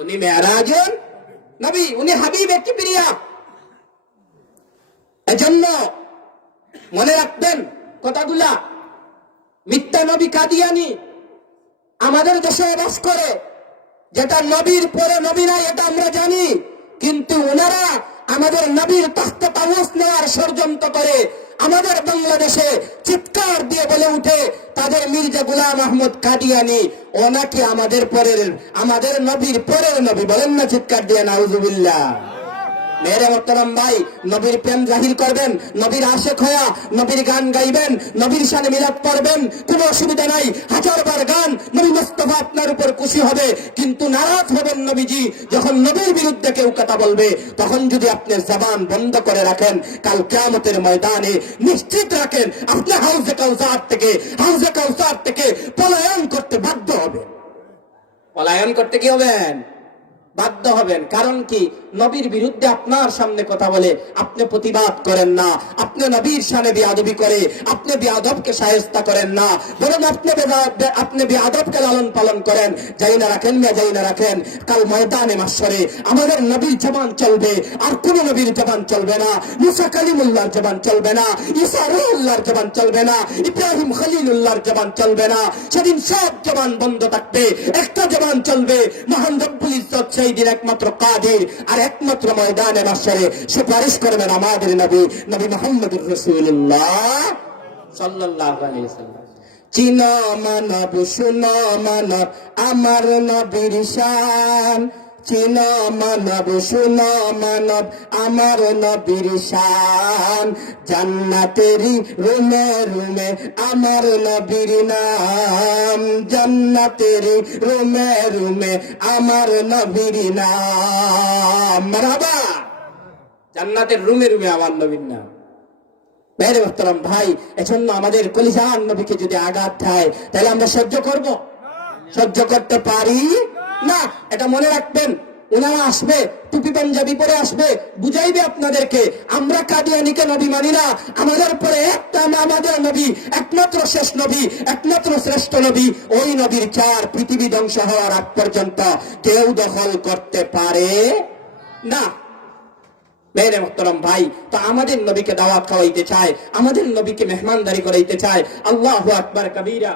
উনি মেরাজুন নবী, উনি হাবিব কিবরিয়া। এজন্য মনে রাখবেন কথাগুলা। মিথ্যা নবী কাদিয়ানি আমাদের দেশে বাস করে, যেটা নবীর পরে নবী নাই এটা আমরা জানি, কিন্তু ওনারা আমাদের নবীর তাখতে তাওয়াস নেওয়ার ষড়যন্ত্র করে আমাদের বাংলাদেশে চিৎকার দিয়ে বলে উঠে তাদের মির্জা গোলাম আহমদ কাদিয়ানি ও নাকি আমাদের পরের, আমাদের নবীর পরের নবী। বলেন না চিৎকার দিয়ে নাউজুবিল্লাহ। মেরে মোহতারাম ভাই, নবীর প্রেম জাহির করবেন, নবীর আশেক হয়া নবীর গান গাইবেন, নবীর শানে মিলাদ পড়বেন, কোনো অসুবিধা নাই। 1000 বার গান, নবী মুস্তাফা আপনার উপর খুশি হবে, কিন্তু নারাজ হবেন নবীজি যখন নবীর বিরুদ্ধে কেউ কথা বলবে। তখন যদি আপনি জবান বন্ধ করে রাখেন, কাল কিয়ামতের ময়দানে নিশ্চিত রাখেন আপনি হাউজে কাউসার থেকে পলায়ন করতে বাধ্য হবেন। পলায়ন করতে কি হবেন? বাধ্য হবেন। কারণ কি? নবীর বিরুদ্ধে আপনার সামনে কথা বলে আপনি প্রতিবাদ করেন না, আপনি নবীর শানে বেয়াদবি করে আপনি বেয়াদবকে শায়েস্তা করেন না, বরং আপনি বেয়াদবকে লালন পালন করেন। যাই না রাখেন কাল ময়দানে মাশরে আমাদের নবীর জবান চলবে, আর কোন নবীর জবান চলবে না। মুসা কালিমুল্লাহর জবান চলবে না, ঈসা রূহুল্লাহর জবান চলবে না, ইব্রাহিম খলিলুল্লাহর জবান চলবে না। সেদিন সব জবান বন্ধ থাকবে, একটা জবান চলবে। মহান রব্বুল ইজ্জত সেই দিন একমাত্র কাদির, আর একমাত্র ময়দানে মাশরে সুপারিশ করবেন আমাদের নবী মুহাম্মদুর রাসূলুল্লাহ সাল্লাল্লাহু আলাইহি ওয়াসাল্লাম। চিনো মানব শুনো মানব আমার নবীর শান, চিনো মানব শুনো মানব আমার নবীর শান। জান্নাতেরি রুমে রুমে আমার নবীর নাম, জান্নাতেরি রুমে রুমে আমার নবীর নাম। মারহাবা। জান্নাতের রুমে রুমে আমার নবীর নাম। মেরে মোহতারাম ভাই, এজন্য আমাদের কলিজান নবীকে যদি আঘাত দেয় তাহলে আমরা সহ্য করব? সহ্য করতে পারি না। এটা মনে রাখবেন। ওনারা আসবে, টুপি পাঞ্জাবি পরে আসবে, বুঝাইবে আপনাদেরকে আমরা কাদিয়ানিকে নবী মানি না, আমাদের পরে একটা আমাদের নবী একমাত্র শেষ নবী, একমাত্র শ্রেষ্ঠ নবী। ওই নবীর চার পৃথিবী ধ্বংস হওয়ার আগ পর্যন্ত কেউ দখল করতে পারে না। মেরে মোহতারাম ভাই, তো আমাদের নবীকে দাওয়াত খাওয়াইতে চায়, আমাদের নবীকে মেহমানদারি করাইতে চায়। আল্লাহু আকবার কবীরা।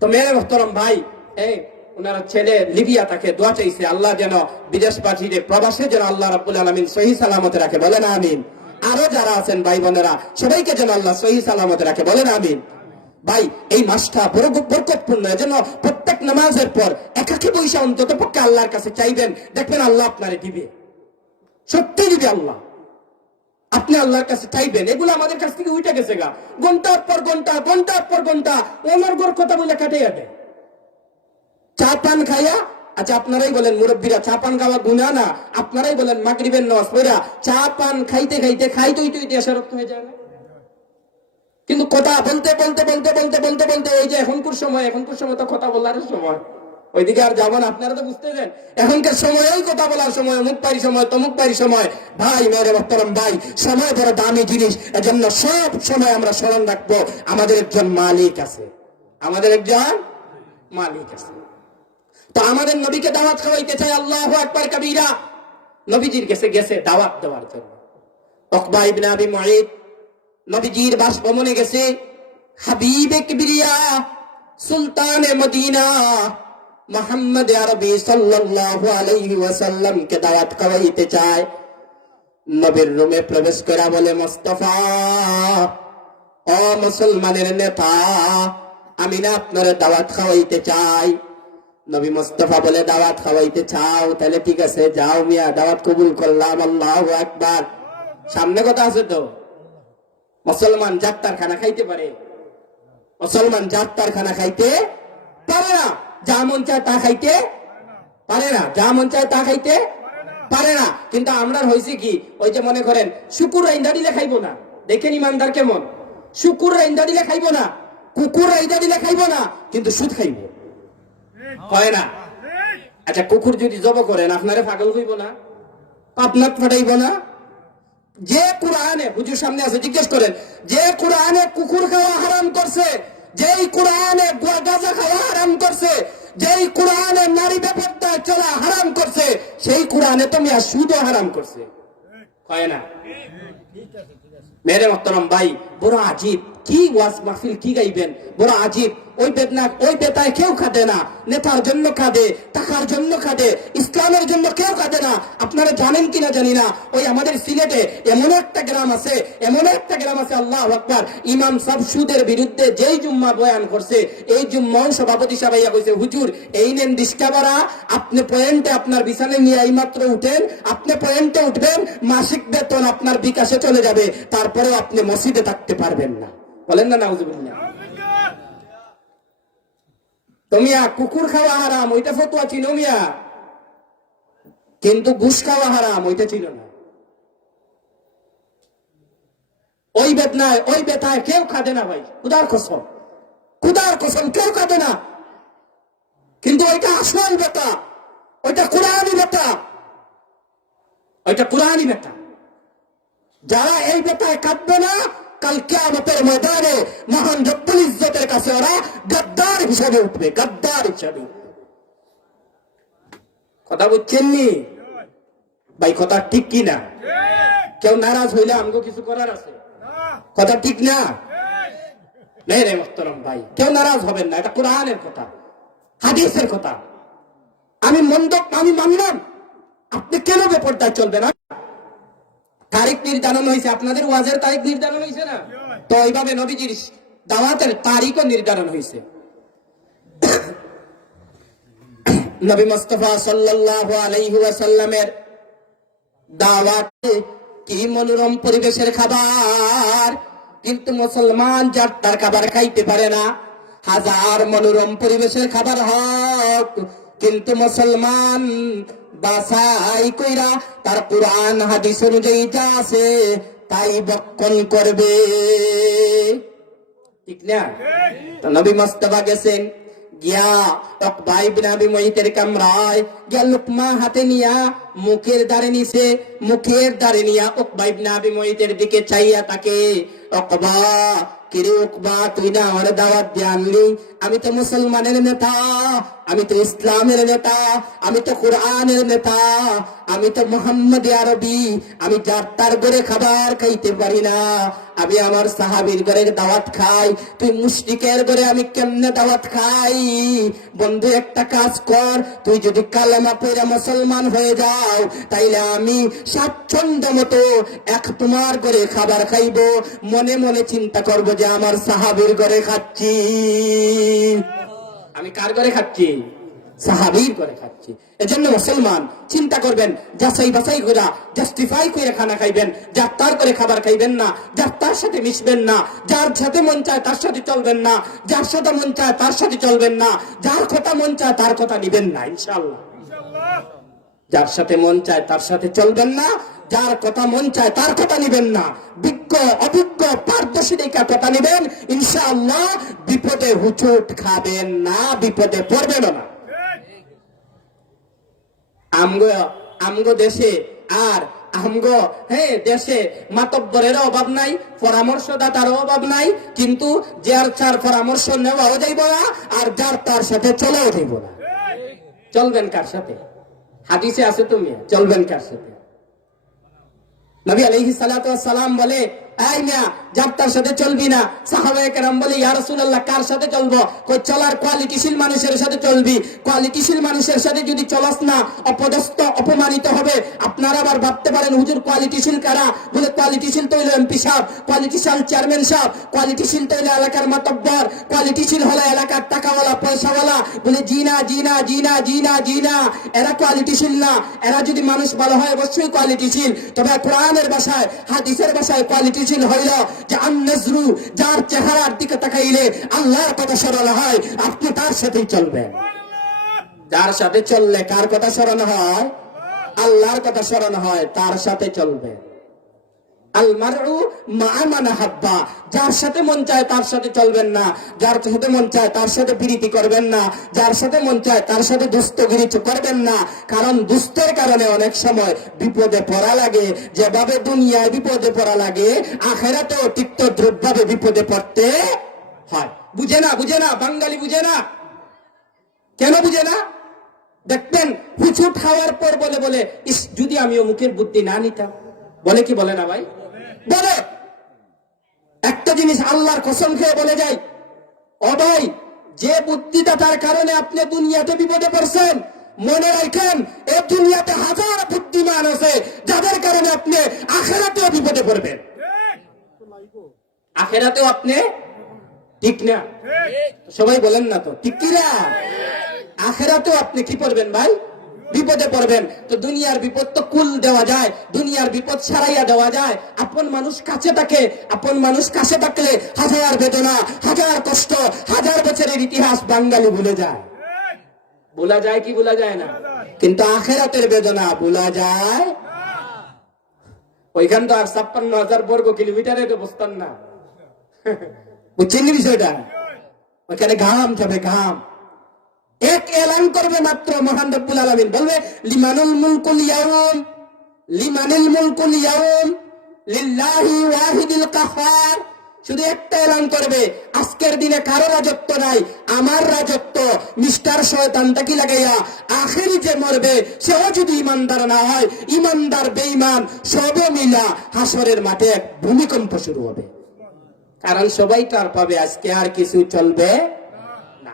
তো মেরে মোহতারাম ভাই, ওনার ছেলে লিবিয়া তাকে দোয়া চাইছে, আল্লাহ যেন বিদেশ পাঠিয়ে প্রবাসে যেন আল্লাহ রাব্বুল আলামিন সহি সালামতে রাখে। বলেন আমিন। আরো যারা আছেন ভাই বোনেরা সবাইকে যেন আল্লাহ সহি সালামতে রাখে। বলেন আমিন। ভাই, এই মাসটা বরকতপূর্ণ, এজন্য প্রত্যেক নামাজের পর একাকী বৈশা অন্তত পক্ষে আল্লাহর কাছে চাইবেন, দেখবেন আল্লাহ আপনারে দিবে, সত্যি দিবে আল্লাহ। আপনি আল্লাহর কাছে চাইবেন, এগুলো আমাদের কাছ থেকে উঠে গেছে গা। ঘন্টার পর ঘন্টা অনর্গর কথা বলে কাটে যাবে। চা পান খাইয়া, আচ্ছা আপনারাই বলেন মুরব্বীরা, চা পান খাওয়া গুনাহ না? আপনারাই বলেন মাগরিবের নামাজ পড়া চা পান খাইতে এসরত হয়ে যায় না? কিন্তু কথা বলতে ওই যে এখনকার সময় তো কথা বলার সময়, ওইদিকে আর যাবো না। আপনারা তো বুঝতে দেন, এখনকার সময় ওই কথা বলার সময়, অমুক পারি সময় তমুক পারি সময়। ভাই মেরে মোহতারাম ভাই, সময় বড় দামি জিনিস। এজন্য সব সময় আমরা স্মরণ রাখবো আমাদের একজন মালিক আছে, আমাদের একজন মালিক আছে। তো আমাদের নবীকে দাওয়াত খাওয়াইতে চাই। আল্লাহু আকবার কবীরা। নবীজির গেছে দাওয়াত দেওয়ার জন্য। উকবা ইবনে আবি মুঈত নবীজির বাসভবনে গেছে। হাবিবে কিবরিয়া সুলতানে মদিনা মুহাম্মদ আরবি সাল্লাল্লাহু আলাইহি ওয়াসাল্লাম কে দাওয়াত খাওয়াইতে চায়। নবীর রুমে প্রবেশ করে বলে, মুস্তাফা, ও মুসলমানের নেতা, আমি না আপনার দাওয়াত খাওয়াইতে চাই। নবী মুস্তাফা বলে, দাওয়াত খাওয়াইতে চাও? তাহলে ঠিক আছে, যাও মিয়া, দাওয়াত কবুল করলাম। আল্লাহু আকবার। সামনে কথা আছে তো। মুসলমান জাত্তার খানা খাইতে পারে? মুসলমান জাত্তার খানা খাইতে পারে না। যা মন চায় তা খাইতে পারে না, যা মন চায় তা খাইতে পারে না। কিন্তু আমরা হয়েছে কি, ওই যে মনে করেন শুকুর রাইন্দা দিলে খাইবো না। দেখেন ইমানদার কেমন, শুকুর রাইন্দা দিলে খাইবো না, কুকুর রাইন্দা দিলে খাইবো না, কিন্তু সুদ খাইবো। হয় না? আচ্ছা, কুকুর যদি জব করেন আপনারে পাগল হইব না? পাপনাথ ফাটাইব না? যে কোরআনে, হুজুর সামনে আছে জিজ্ঞেস করেন, যে কোরআনে কুকুর খাওয়া হারাম করছে, যেই কোরআনে গাঁজা খাওয়া হারাম করছে, যেই কোরআনে নারী বেপরদায় চলা হারাম করছে, সেই কোরআনে তুমি আর সুদও হারাম করছে, কয় না? মেরে মোহতারাম ভাই, বড় আজীব, কি ওয়াজ মাহফিল কি গাইবেন, বড় আজীব। ওই বেদনা, ওই বেতায় কেউ কাঁদে না, নেতার জন্য কাঁদে, টাকার জন্য কাঁদে, ইসলামের জন্য কেউ কাঁদে না। আপনারা জানেন কিনা জানি না, ওই আমাদের সিলেটে এমন একটা গ্রাম আছে, এমন একটা গ্রাম আছে, আল্লাহু আকবার, ইমাম সাহেব সুদের বিরুদ্ধে যেই জুম্মা বয়ান করছে, এই জুম্মার সভাপতি সাহেব ইয়া কইছে, হুজুর এই নেন রিস্কাবারা, আপনি পয়েন্টে আপনার বিছানায় নিয়ে এই মাত্র উঠেন, আপনি পয়েন্টে উঠবেন, মাসিক বেতন আপনার বিকাশে চলে যাবে, তারপরেও আপনি মসজিদে থাকতে পারবেন না। বলেন না নাউজুবিল্লাহ। তুমিয়া কুকুর খাওয়া হারাম, ওইটা ফতোয়া ছিল মিয়া, কিন্তু ঘুষ খাওয়া হারাম, ওইটা ছিল না। ওই বেদনায়, ওই বেতায় কেউ কাঁদে না ভাই, খুদার কসম, খুদার কসম কেউ কাঁদে না। কিন্তু ওইটা আসল বেতা, ওইটা কোরআনি বেতা, ওইটা কোরআনি বেতা। যারা এই বেতায় কাঁদবে না, কাল কিয়ামতের ময়দানে মহান রব্বুল ইজ্জতের কাছে ওরা গাদ্দার হিসাবে উঠবে, গাদ্দার হিসাবে। কথা বুঝছেন নি ভাই? কথা ঠিক কি না? কেউ নারাজ হইলে আমগো কিছু করার আছে? কথা ঠিক না? মেরে মোহতারাম ভাই, কেউ নারাজ হবেন না, এটা কোরআনের কথা, হাদিসের কথা। আমি মানলাম, আপনি কেন বেপরদায় চলবেন না? তারিখ নির্ধারণ হয়েছে, আপনাদের ওয়াজের তারিখ নির্ধারণ হয়েছে না? তো এইভাবে নবীজির দাওয়াতের তারিখও নির্ধারণ হয়েছে। নবী মুস্তাফা সাল্লাল্লাহু আলাইহি ওয়াসাল্লামের দাওয়াতে কি মনোরম পরিবেশের খাবার, কিন্তু মুসলমান যার তার খাবার খাইতে পারে না। হাজার মনোরম পরিবেশের খাবার হোক, কিন্তু মুসলমান বাছাই কইরা তার কোরআন হাদিস অনুযায়ী যা আছে তাই বক্ষণ করবে, ঠিক না? তো নবী মুস্তাফা গেছেন, গিয়া উকবা ইবনে আবি মুঈতের কামরায় গিয়া লুকমা হাতে নিয়া মুখের দ্বারে নিছে, মুখের দ্বারে নিয়া উকবা ইবনে আবি মুঈতের দিকে চাইয়া তাকে, উকবা কিরে উকবা, তুই না আমার দাওয়াত দিয়ে আনলি, আমি তো মুসলমানের নেতা, আমি তো ইসলামের নেতা, আমি তো কোরআনের নেতা, আমি তো মুহাম্মদি আরবি, আমি যার তার ঘরে খাবার খাইতে পারি না, আমি আমার সাহাবীর ঘরে দাওয়াত খাই, তুই মুশরিকের ঘরে আমি কেমনে দাওয়াত খাই? বন্ধু একটা কাজ কর, তুই যদি কালেমা পড়ে মুসলমান হয়ে যাও, তাইলে আমি স্বাচ্ছন্দ্য মতো এক তোমার ঘরে খাবার খাইবো, মনে মনে চিন্তা করবো যে আমার সাহাবীর ঘরে খাচ্ছি। আমি কার ঘরে খাচ্ছি? সাহাবীর ঘরে খাচ্ছি। এজন্য মুসলমান চিন্তা করবেন, যাচাই বাছাই করে জাস্টিফাই করে খানা খাইবেন, যার তার করে খাবার খাইবেন না, যার তার সাথে মিশবেন না, যার সাথে মন চায় তার সাথে চলবেন না, যার সাথে মন চায় তার সাথে চলবেন না, যার কথা মন চায় তার কথা নিবেন না, ইনশাআল্লাহ। যার সাথে মন চায় তার সাথে চলবেন না, যার কথা মন চায় তার কথা নিবেন না, বিজ্ঞ অভিজ্ঞ পারদর্শী দেখা কথা নিবেন, ইনশাআল্লাহ বিপদে হুচট খাবেন না, বিপদে পড়বেন না। আমগো দেশে আর আমগো দেশে মাতব্বরের অভাব নাই, পরামর্শদাতার অভাব নাই, কিন্তু যার তার পরামর্শ নেওয়াও যাইব না, আর যার তার সাথে চলেও যাইব না। চলবেন কার সাথে? হাদিসে আছে তুমি চলবেন কার সাথে? নবী আলাইহিস সালাতু ওয়াস সালাম বলে, এই মিয়া যার তার সাথে চলবি না। সাহাবায়ে কেরাম বলে, ইয়া রাসূলুল্লাহ কার সাথে চলবো? কই চলার কোয়ালিটিশীল মানুষের সাথে চলবি, কোয়ালিটিশীল মানুষের সাথে যদি চলাস না অপদস্থ অপমানিত হবে। আপনারা আবার ভাবতে পারেন হুজুর কোয়ালিটিশীল কারা? বলে কোয়ালিটিশীল তো হলো এমপি সাহেব, কোয়ালিটিশীল চেয়ারম্যান সাহেব, কোয়ালিটিশীল তো হলো এলাকার মাতব্বর, কোয়ালিটিশীল হলো এলাকার টাকাওয়ালা পয়সাওয়ালা। বলে জি না জি না জি না জি না জি না, এরা কোয়ালিটিশীল না। এরা যদি মানুষ ভালো হয় অবশ্যই কোয়ালিটিশীল, তবে কোরআনের ভাষায় হাদিসের ভাষায় কোয়ালিটিশীল হইল যে আন-নাজরু, যার চেহারার দিকে তাকাইলে আল্লাহর কথা স্মরণ হয়, আপনি তার সাথেই চলবেন। যার সাথে চললে কার কথা স্মরণ হয়? আল্লাহর কথা স্মরণ হয়, তার সাথে চলবে। আল মারউ মা মান হাব্বা, যার সাথে মন চায় তার সাথে চলবেন না, যার সাথে মন চায় তার সাথে প্রীতি করবেন না, যার সাথে মন চায় তার সাথে দুস্তগিরি করবেন না। কারণ দুস্তের কারণে অনেক সময় বিপদে পড়া লাগে। যেভাবে দুনিয়ায় বিপদে পড়া লাগে, আখিরাতেও তিক্তদ্রুপভাবে বিপদে পড়তে হয়। বুঝে না, বুঝে না, বাঙালি বুঝে না। কেন বুঝে না? দেখবেন হুচুট খাওয়ার পর বলে বলে, ইস যদি আমি মুখের বুদ্ধি না নিতাম। বলে কি বলে না ভাই? বলে। একটা জিনিস আল্লাহর কসম খেয়ে বলে যায়, ও ভাই, যে বুদ্ধিদাতার কারণে আপনি দুনিয়াতে বিপদে পড়ছেন, মনে রাখেন এই দুনিয়াতে হাজার বুদ্ধিমান আছে যাদের কারণে আপনি আখিরাতেও বিপদে পড়বেন। আখিরাতেও আপনি, ঠিক না? সবাই বলেন না তো, ঠিক কি না? আখিরাতেও আপনি কি পড়বেন ভাই? বিপদে পড়বেন। তো দুনিয়ার বিপদ তো কুল দেওয়া যায়, দুনিয়ার বিপদ ছাড়াইয়া দেওয়া যায়। আপন মানুষ কাছে থাকে, আপন মানুষ কাছে থাকলে হাজার বেদনা, হাজার কষ্ট, হাজার বছরের ইতিহাস বাঙালি ভুলে যায়। ভোলা যায় কি ভোলা যায় না? কিন্তু আখিরাতের বেদনা ভোলা যায়। ওইখান তো আর 56,000 বর্গ কিলোমিটারের অবস্থান না। বুঝছেন বিষয়টা? ওইখানে ঘাম যাবে, ঘাম। এক এলান করবে মাত্র মহান রব্বুল আলামিন, বলবে লিমানুল মুলকুল ইয়াউম, লিমানিল মুলকুল ইয়াউম লিল্লাহি ওয়াহিদিল কাহ্হার। শুধু একটা এলান করবে, আজকের দিনে কারো রাজত্ব নাই, আমার রাজত্ব। মিস্টার শয়তানটা কি লাগাইয়া আখেরি যে মরবে সেও যদি ইমানদার না হয়, ইমানদার বেঈমান সবে মিলা হাসরের মাঠে এক ভূমিকম্প শুরু হবে। কারণ সবাই টার পাবে, আজকে আর কিছু চলবে না।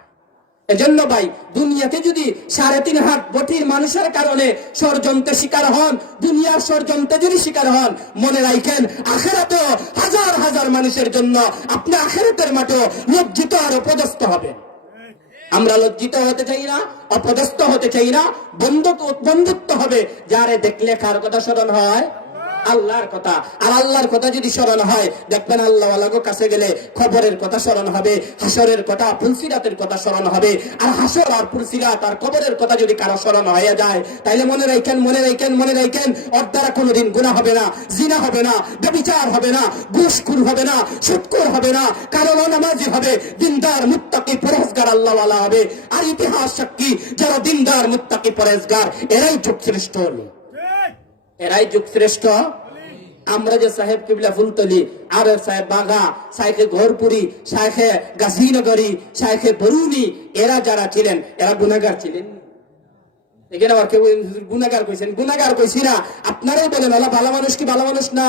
এজন্য ভাই, দুনিয়াতে যদি 3.5 হাত বটির মানুষের কারণে ষড়যন্ত্রের শিকার হন, দুনিয়ার ষড়যন্ত্রে যদি শিকার হন, মনে রাখেন আখিরাতেও হাজার হাজার মানুষের জন্য আপনি আখিরাতের মাঠে লজ্জিত আর অপদস্থ হবেন। আমরা লজ্জিত হতে চাই না, অপদস্থ হতে চাই না। বন্ধুত্ব হবে যারে দেখলে কার কথা স্মরণ হয়? আল্লাহর কথা। আর আল্লাহর কথা যদি স্মরণ হয়, দেখবেন আল্লাহ ওয়ালাগো কাছে গেলে খবরের কথা স্মরণ হবে, হাসরের কথা, ফুলসিরাতের কথা স্মরণ হবে। আর হাসর আর ফুলসিরাত আর খবরের কথা যদি কারো স্মরণ হয়ে যায়, তাইলে মনে রাখেন, মনে রাখেন, মনে রাখেন, ওর দ্বারা কোনোদিন গুনাহ হবে না, জিনা হবে না, ব্যভিচার হবে না, ঘুষখোর হবে না, সুদখোর হবে না, কারণ নামাজি হবে, দিনদার মুত্তাকি পরহেজগার আল্লাহ ওয়ালা হবে। আর ইতিহাস সাক্ষী, যারা দিনদার মুত্তাকি পরহেজগার, এরাই যুগ শ্রেষ্ঠ, এরাই যুগ শ্রেষ্ঠ। আমরা যে সাহেব কিবলা ফুলতলি, আর সাহেব বাগা, শাইখে ঘরপুরি, শাইখে গাজীনগরী, শাইখে বরুনি, এরা যারা ছিলেন, এরা গুনাহগার ছিলেন। এখানে আবার কেউ গুনাহগার কইছেন, গুনাহগার কইছি না। আপনারাই বলেন আল্লাহ ভালো মানুষ কি ভালো মানুষ না?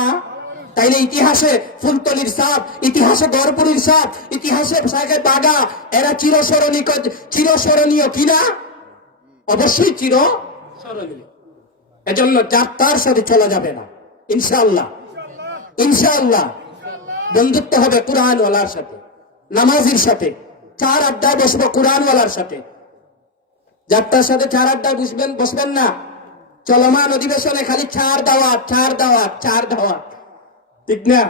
তাইলে ইতিহাসে ফুলতলির সাপ, ইতিহাসে গড়পুরির সাপ, ইতিহাসে শাইখে বাগা, এরা চিরস্মরণীয় কিনা? অবশ্যই চিরস্মরণীয়। এজন্য যার তার সাথে চলা যাবে না। ইনশাআল্লাহ, ইনশাআল্লাহ বন্ধুত্ব হবে কুরআনওয়ালার সাথে, নামাজির সাথে। 4 আড্ডায় বসবো কুরআনওয়ালার সাথে। যাত্রার সাথে 4 আড্ডায় বসবেন না। চলমান অধিবেশনে খালি 4 দাওয়াত, 4 দাওয়াত, 4 দাওয়াত, ঠিক না?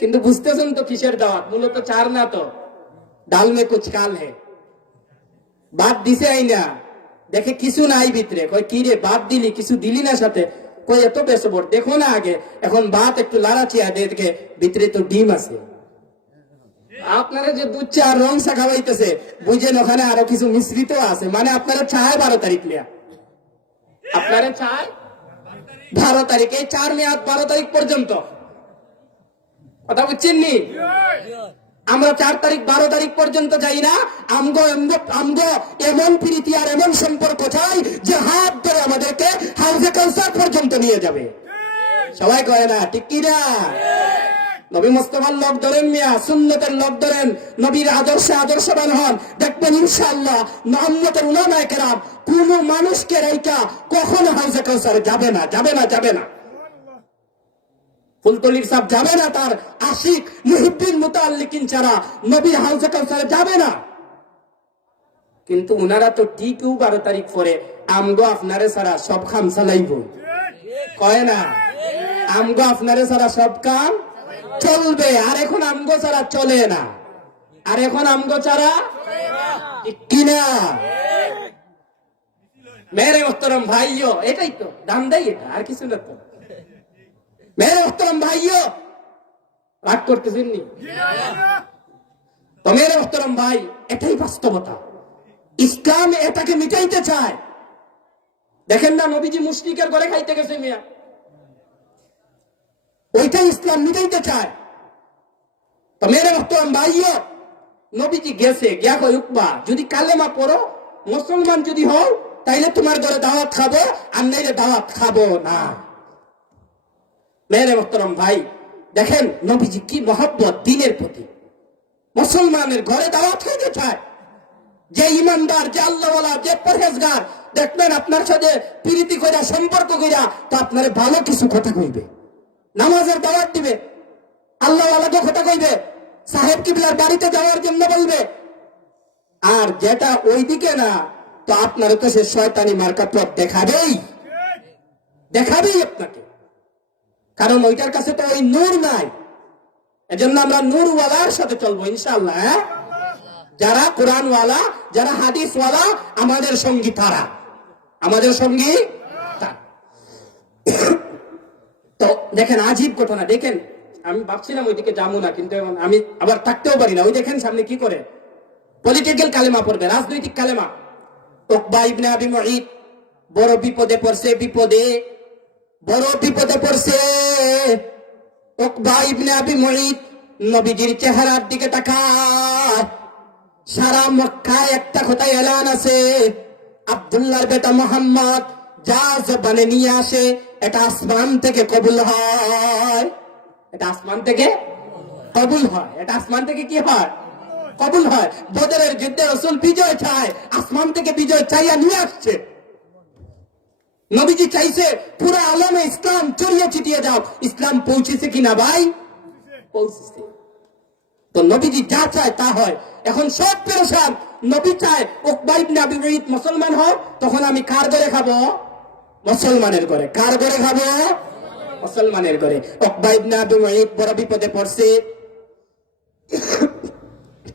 কিন্তু বুঝতেছেন তো কিসের দাওয়াত? মূলত 4 না তো, ডাল মে কুছ কাল হে। বাদ দিছে আই না, দেখে কিছু নাই ভিতরে, কই কি রে বাদ দিলি, কিছু দিলি না সাথে, কই এত বেসবর দেখো না আগে, এখন ভাত একটু লাড়াচিয়া দেখে ভিতরে তো ডিম আছে। আপনারা যে দুধ চা আর রং চা খাওয়াইতেছে, বুঝেন ওখানে আরো কিছু মিশ্রিত আছে। মানে আপনারা চায় 12 তারিখ লিয়া, আপনারা চায় 12 তারিখ, এই 4 মেয়াদ 12 তারিখ পর্যন্ত। কথা বুঝছেন নি? আমরা 4 তারিখ 12 তারিখ পর্যন্ত যাই না। আমগো এমন প্রীতি আর এমন সম্পর্ক চাই যে হাত ধরে আমাদেরকে হাউজে কাউসার পর্যন্ত নিয়ে যাবে। সবাই কয় না, ঠিক কি না? নবী মুস্তাফার লোক ধরেন মিয়া, সুন্নতের লোক ধরেন, নবীর আদর্শে আদর্শবান হন, দেখবেন ইনশাআল্লাহ মুহাম্মদের উলামায়ে কেরাম কোন মানুষকে রাইকা কখনো হাউজে কাউসারে যাবে না, যাবে না, যাবে না। ফুলতলির সাহেব যাবে না, তার আশিক মুহিব্বিন মুতাআল্লিকিন ছাড়া নবী হাউজে কাউসারে যাবে না। কিন্তু উনারা তো ঠিকও 12 তারিখ পরে আমগো আপনারে ছাড়া সব কাম চালাইব, কয় না? আমগো আপনারে ছাড়া সব কাম চলবে। আর এখন আমগো ছাড়া চলে না, আর এখন আমগো ছাড়া, ঠিক কিনা? মেরে মোহতরম ভাইও, এটাই তো ধান্দাই, এটা আর কিছু না তো। মেরে মোহতরম ভাইও রাগ করতেছেন নি? তো মেরে মোহতরম ভাই, এটাই বাস্তবতা। ইসলাম এটাকে মিটাইতে চায়। দেখেন না, নবীজি মুশরিকের ঘরে খাইতে গেছে মিয়া, ওইটাই ইসলাম মিটাইতে চায়। তো মেরে মোহতরম ভাইও, নবীজি গেছে, গিয়া কই উকবা, যদি কালেমা পড়ো, মুসলমান যদি হও, তাইলে তোমার ঘরে দাওয়াত খাবো, আর নাইলে দাওয়াত খাবো না। মেরে মোহতরম ভাই, দেখেন নবীজি কি মহব্বত দিনের প্রতি। মুসলমানের ঘরে দাওয়াত খাইতে চায়। যে ইমানদার, যে আল্লাহওয়ালা, যে পরহেজগার, দেখবেন আপনার সাথে প্রীতি কইরা, সম্পর্ক কইরা, তো আপনার ভালো কিছু কথা কইবে, নামাজের দাওয়াত দিবে, আল্লাহওয়ালাকে কথা কইবে, সাহেব কিবলার বাড়িতে যাওয়ার জন্য বলবে। আর যেটা ওইদিকে না, তো আপনার তো সে শয়তানি মার্কা পথ দেখাবেই, দেখাবেই আপনাকে। কারণ ওইটার কাছে তো ওই নূর নাই। এজন্য আমরা নূরওয়ালার সাথে চলবো ইনশাআল্লাহ। যারা কোরআনওয়ালা, যারা হাদিসওয়ালা, আমাদের সঙ্গী তারা, আমাদের সঙ্গী তারা। তো দেখেন আজীব ঘটনা। দেখেন, আমি ভাবছিলাম ওইদিকে যাবো না, কিন্তু আমি আবার থাকতেও পারি না। ওই দেখেন সামনে কি করে, পলিটিক্যাল কালেমা পড়বে, রাজনৈতিক কালেমা। উকবা ইবনে আবি মুঈত বড় বিপদে পড়ছে, বড় বিপদে পড়ছে। উকবা ইবনে আবি মুঈত নবীজির চেহারার দিকে তাকায়। সারা মক্কায় একটা কথা এলান আছে, আব্দুল্লাহর বেটা মুহাম্মদ যা জবানে নিয়ে আসে, এটা আসমান থেকে কবুল হয়, এটা আসমান থেকে কবুল হয়, এটা আসমান থেকে কি হয়, কবুল হয়। বদরের যুদ্ধে রাসূল বিজয় চায়, আসমান থেকে বিজয় চাইয়া নিয়ে আসছে। নবীজি চাইছে পুরো আলমে ইসলাম ছড়িয়ে ছিটিয়ে যাও। ইসলাম পৌঁছেছে কিনা ভাই? পৌঁছেছে। তো নবীজি যা চায় তা হয়। এখন সব পেরেশান। নবী চায় উকবা ইবনে আবি মুঈত মুসলমান হয়, তখন আমি কার ঘরে খাবো? মুসলমানের ঘরে। কার ঘরে খাবো? মুসলমানের ঘরে। উকবা ইবনে আবি মুঈত বড় বিপদে পড়ছে।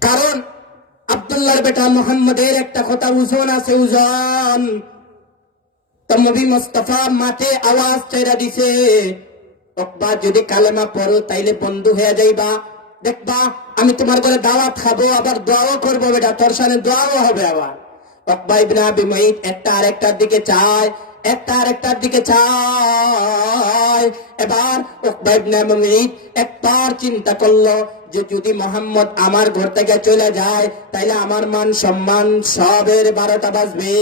কারণ আব্দুল্লাহর বেটা মুহাম্মদের একটা কথা ওজন আছে, ওজন। তো নবী মুস্তাফা মাঠে আওয়াজ চাইরা দিছে, উকবা যদি কালেমা পড়ো তাইলে বন্ধু হয়ে যাইবা, দেখবা আমি তোমার ঘরে দাওয়াত খাবো, আবার দোয়াও করবো, বেটা তোর সামনে দোয়াও হবে। আবার উকবা ইবনে আবি মুঈত একটা আরেকটার দিকে চায়, একটা আরেকটার দিকে চায়। এবার উকবা ইবনে আবি মুঈত একবার চিন্তা করলো যে যদি মোহাম্মদ আমার ঘর থেকে চলে যায়, তাইলে আমার মান সম্মান সবের 12টা বাজবে।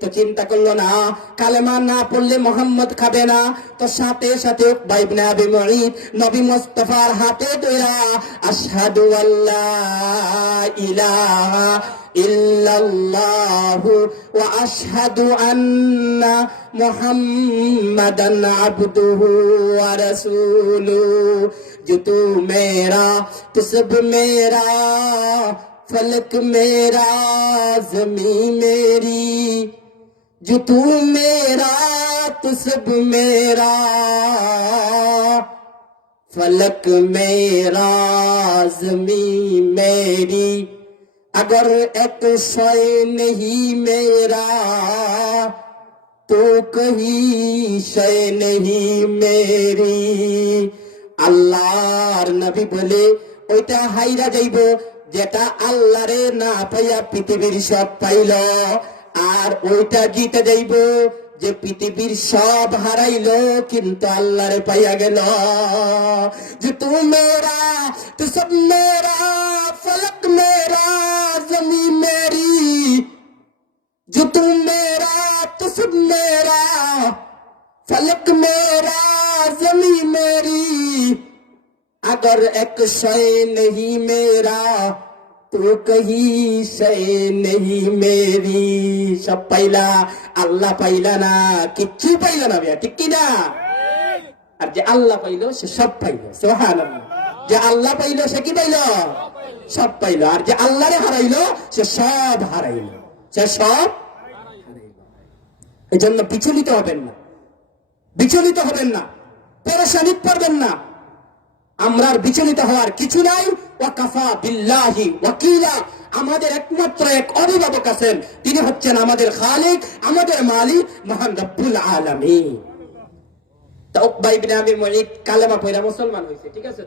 তো চিন্তা করলো না, কালেমা না পড়লে মোহাম্মদ খাবে না। তো সাথে সাথে উকবা ইবনে আবি মুঈত নবী মুস্তাফার হাতে ধরা আশহাদু আল্লা ইলাহা ইল্লাল্লাহু ওয়া আশহাদু আন্না মুহাম্মাদান আবদুহু ওয়া রাসূলুহু। जो तू मेरा तो सब मेरा, फलक मेरा ज़मीं मेरी, जो तू मेरा तो सब मेरा, फलक मेरा ज़मीं मेरी। अगर एक शय नहीं मेरा, तो कहीं शय नहीं मेरी। আল্লাহর নবী বলে ওইটা হাইরা যাইব যেটা আল্লাহরে না পাইয়া পৃথিবীর সব পাইল, আর ওইটা জিতে যাইব যে পৃথিবীর সব হারাইলো কিন্তু আল্লাহরে পাইয়া গেল। যে তু মেরা তু সব মেরা, ফলক মেরা জমিন মেরি, जो तू मेरा तो सब मेरा, फलक मेरा जमी मेरी। अगर एक शय नहीं मेरा, तो कहीं शय नहीं मेरी। सब पाइला আল্লাহ পাইলা না, কিচ্ছু পাইলা না ভাইয়া, ঠিক কি না? আর যে আল্লাহ পাইলো সে সব পাইলো। সুবহানাল্লাহ। যে আল্লাহ পাইলো সে কি পাইলো? সব পাইলো। আর যে আল্লাহরে হারাইলো সে সব হারাইলো, সে সব হারাইলো। এই জন্য বিচলিত হবেন না, বিচলিত হবেন না, পেরেশানিতে পড়বেন না। আমরার বিচলিত হওয়ার কিছু নাই। ওয়াকাফা বিল্লাহি ওয়াকিলা। আমাদের একমাত্র এক অভিভাবক আছেন, তিনি হচ্ছেন আমাদের খালিক, আমাদের মালিক, মহান রব্বুল আলামিন। তো তা উকবা ইবনে আবি মুঈত কালেমা পড়া মুসলমান হয়েছে, ঠিক আছে।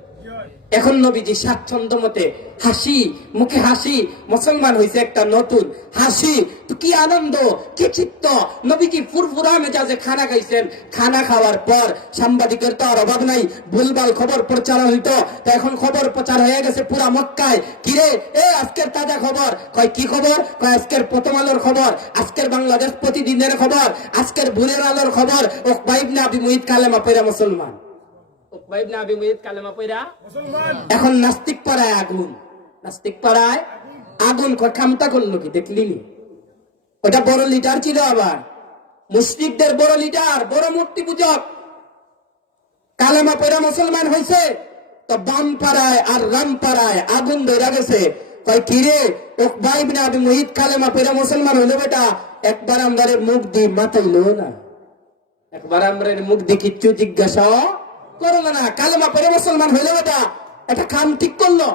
এখন নবীজি স্বাচ্ছন্দ্য মতে হাসি মুখে হাসি মুসলমান হয়েছে, একটা নতুন হাসি, তো কি আনন্দ কি চিত্ত। নবীজি ফুরফুরা মেজাজে খানা খাইছেন। খানা খাওয়ার পর সাংবাদিকের তো আর অভাব নাই, ভুলভাল খবর প্রচার হইতো, তো এখন খবর প্রচার হয়ে গেছে পুরা মক্কায়। কিরে এ আজকের তাজা খবর, কয় কি খবর, কয় আজকের প্রথম আলোর খবর, আজকের বাংলাদেশ প্রতিদিনের খবর, আজকের ভোরের আলোর খবর, উকবা ইবনে আবি মুঈত কালেমা পড়া মুসলমান। উকবা ইবনে আবি মুঈত কালেমা পড়া মুসলমান। এখন নাস্তিক পাড়ায় আগুন, নাস্তিক পাড়ায় আগুন, খামতা করলো কি দেখলি নি? ওটা বড় লিডার ছিল, আবার মুশরিকদের বড় লিডার, বড় মূর্তি পূজক, কালেমা পড়া মুসলমান হয়েছে। তো বাম পাড়ায় আর রাম পাড়ায় আগুন ধরে গেছে। কয় কিরে উকবা ইবনে আবি মুঈত কালেমা পড়া মুসলমান হলো বেটা, একবার আমাদের মুখ দিয়ে মাথাইলো না, একবার আমাদের মুখ দিয়ে কিচ্ছু জিজ্ঞাসা করলো না, কালেমা পড়ে মুসলমান হইলো বেটা, এটা কাম ঠিক করলো।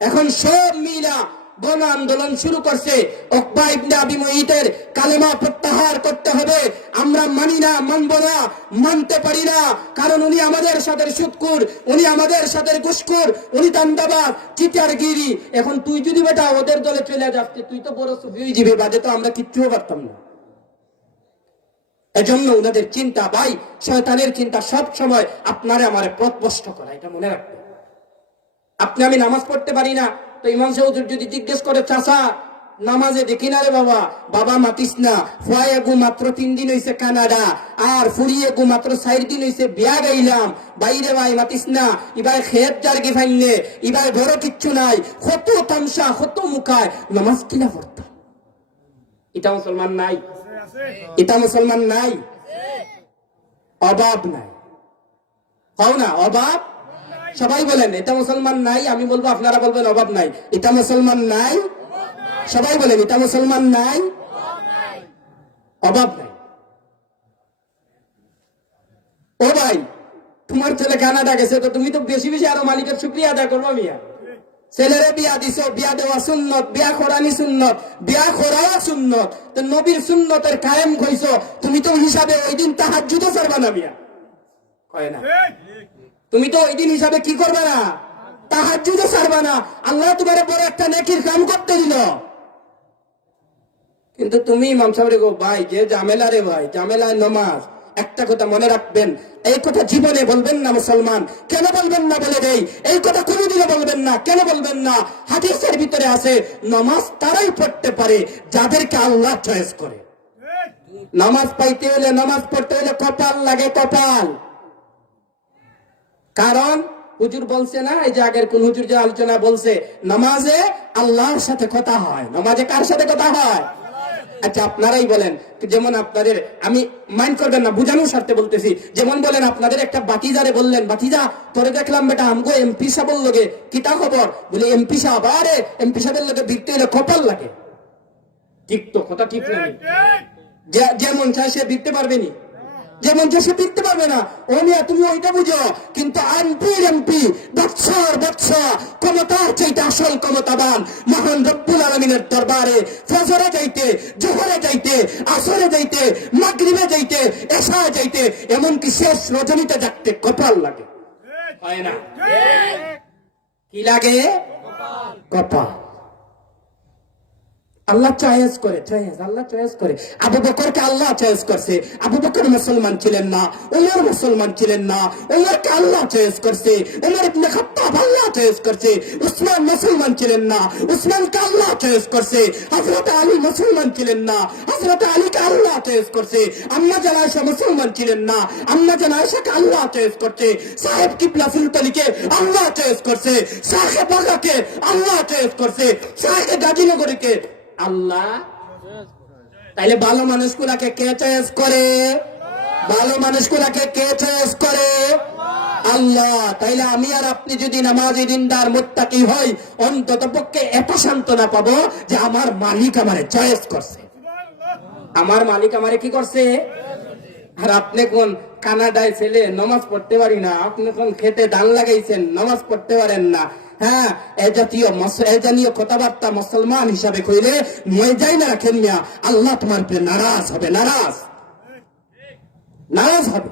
এখন সব মিলা গণ আন্দোলন শুরু করছে, উকবা ইবনে আবি মুঈতের কালেমা প্রত্যাহার করতে হবে। আমরা মানি না, মানব না, মানতে পারি না, কারণ উনি আমাদের সাথে সুদখোর, উনি আমাদের সাথে ঘুষখোর, উনি দান্দাবাজ চিটারগিরি। এখন তুই যদি বেটা ওদের দলে চলে যাচ্ছে, তুই তো বড় সুফিজীবী, বাদে তো আমরা কিচ্ছুও পারতাম না। এজন্য ওনাদের চিন্তা, ভাই শয়তানের চিন্তা সব সময় আপনারে আমারে পথভ্রষ্ট করা, এটা মনে রাখবেন। আপনি আমি নামাজ পড়তে পারি না, তো ইমাম সাহেব যদি জিজ্ঞেস করে চাচা নামাজে দেখি না রে বাবা, বাবা মাতিস না, ফুয়ায়ে গু মাত্র 3 দিন হইছে কানাডা, আর ফুরিয়ে গু মাত্র 4 দিন হইছে বিয়া গাইলাম, বাইরে ভাই মাতিস না, ইবাই খেত জার্গি ফাইনে, ইবাই বড় কিচ্ছু নাই, কত তামসা কত মুখায় নামাজ কিনা পড়তাম। এটা মুসলমান নাই, এটা মুসলমান নাই, অভাব নাই, হও না অভাব। সবাই বলেন এটা মুসলমান নাই, আমি বলবো আপনারা বলবেন অভাব নাই। এটা মুসলমান নাই, সবাই বলেন এটা মুসলমান নাই, অভাব নাই। ও ভাই তোমার ছেলে কানাডা গেছে, তো তুমি তো বেশি বেশি আরো মালিকের শুকরিয়া আদায় করবো। মিয়া ছেলেরে বিয়া দিছ, বিয়া দেওয়া সুন্নত, বিয়া করানি সুন্নত, বিয়া করাও সুন্নত, তো নবীর সুন্নতের কায়েম কইছো, তুমি তো হিসাবে ওই দিন তাহাজ্জুদও করবা না। মিয়া কয় না, তুমি তো ওই দিন হিসাবে কি করবে না, তাহাজ্জুদও ছাড়বা না। আল্লাহ তোমার বড় একটা নেকির কাম করতে দিল, কিন্তু তুমি ইমাম সাহেব গো ভাই যে ঝামেলা রে ভাই, ঝামেলায় নামাজ। একটা কথা মনে রাখবেন, এই কথা জীবনে বলবেন না মুসলমান। কেন বলবেন না বলে দেই, এই কথা কোনোদিনও বলবেন না। কেন বলবেন না? হাদিসের ভিতরে আছে নামাজ তারাই পড়তে পারে যাদেরকে আল্লাহ চয়েস করে। নামাজ পাইতে হলে, নামাজ পড়তে হলে কপাল লাগে, কপাল। কারণ হুজুর বলছে না, এই যে আগের কোন হুজুর যে আলোচনা বলছে, নামাজে আল্লাহর সাথে কথা হয়। নামাজে কার সাথে কথা হয়? আচ্ছা আপনারাই বলেন, যেমন আপনাদের, আমি মাইন্ড করবেন না, বুঝানোর স্বার্থে বলতেছি, যেমন বলেন আপনাদের একটা বাতিজারে বললেন, বাতিজা তোরে দেখলাম বেটা আমগো এমপি সাহেবের লগে কিতা খবর, বলে এমপি সাহেব, আরে এমপি সাহেবের লগে ভিড়তে হলে কপাল লাগে। ঠিক তো, কথা ঠিক না? যেমন চায় সে ভিড়তে পারবেনি, যেমন সে ভিড়তে পারবে না। ও মিয়া তুমি ওইটা বুঝো, কিন্তু এমপি বৎসর বৎসর ক্ষমতার চাইতে আসল ক্ষমতাবান মহান রব্বুল আলামিনের দরবারে ফজরে যাইতে, জোহরে যাইতে, আসরে যাইতে, মাগরিবে যাইতে, এশায় যাইতে, এমনকি শেষ রজনীতে যাইতে কপাল লাগে, হয় না? কি লাগে? কপাল। আল্লাহ চয়েস করে, আল্লাহ চয়েস করে। আবু বকরকে আল্লাহ চয়েস করছে। আবু বকর মুসলমান ছিলেন না, ওমর মুসলমান ছিলেন না, ওমরকে আল্লাহ চয়েস করছে। ওমর ইবনে খাত্তাব আল্লাহ চয়েস করছে। উসমান মুসলমান ছিলেন না, উসমানকে আল্লাহ চয়েস করছে। হযরত আলী মুসলমান ছিলেন না, হযরত আলীকে আল্লাহ চয়েস করছে। আম্মা জান আয়েশা মুসলমান ছিলেন না, আম্মা জান আয়েশাকে আল্লাহ চয়েস করছে। সাহেব কিবলা সুলতানিকে আল্লাহ চয়েস করছে। শাহে বাগাকে আল্লাহ চয়েস করছে। শাহে গাজীনগরীকে আল্লাহ। তাইলে ভালো মানুষগুলাকে কে চয়েস করে? ভালো মানুষগুলাকে কে চয়েস করে? আল্লাহ। তাইলে আমি আর আপনি যদি নামাজি দিনদার মুত্তাকি হই, অন্তত পক্ষে এত সান্ত্বনা পাবো যে আমার মালিক আমারে চয়েস করছে। আমার মালিক আমারে কি করছে? আর আপনি কোন কানাডায় ছেলে নামাজ পড়তে পারি না, আপনি কোন খেতে ধান লাগাইছেন নামাজ পড়তে পারেন না। হ্যাঁ, এজাতীয় কথাবার্তা মুসলমান হিসাবে কইলে মই যাই না রাখেন মিয়া, আল্লাহ তোমার উপরে নারাজ হবে, নারাজ হবে।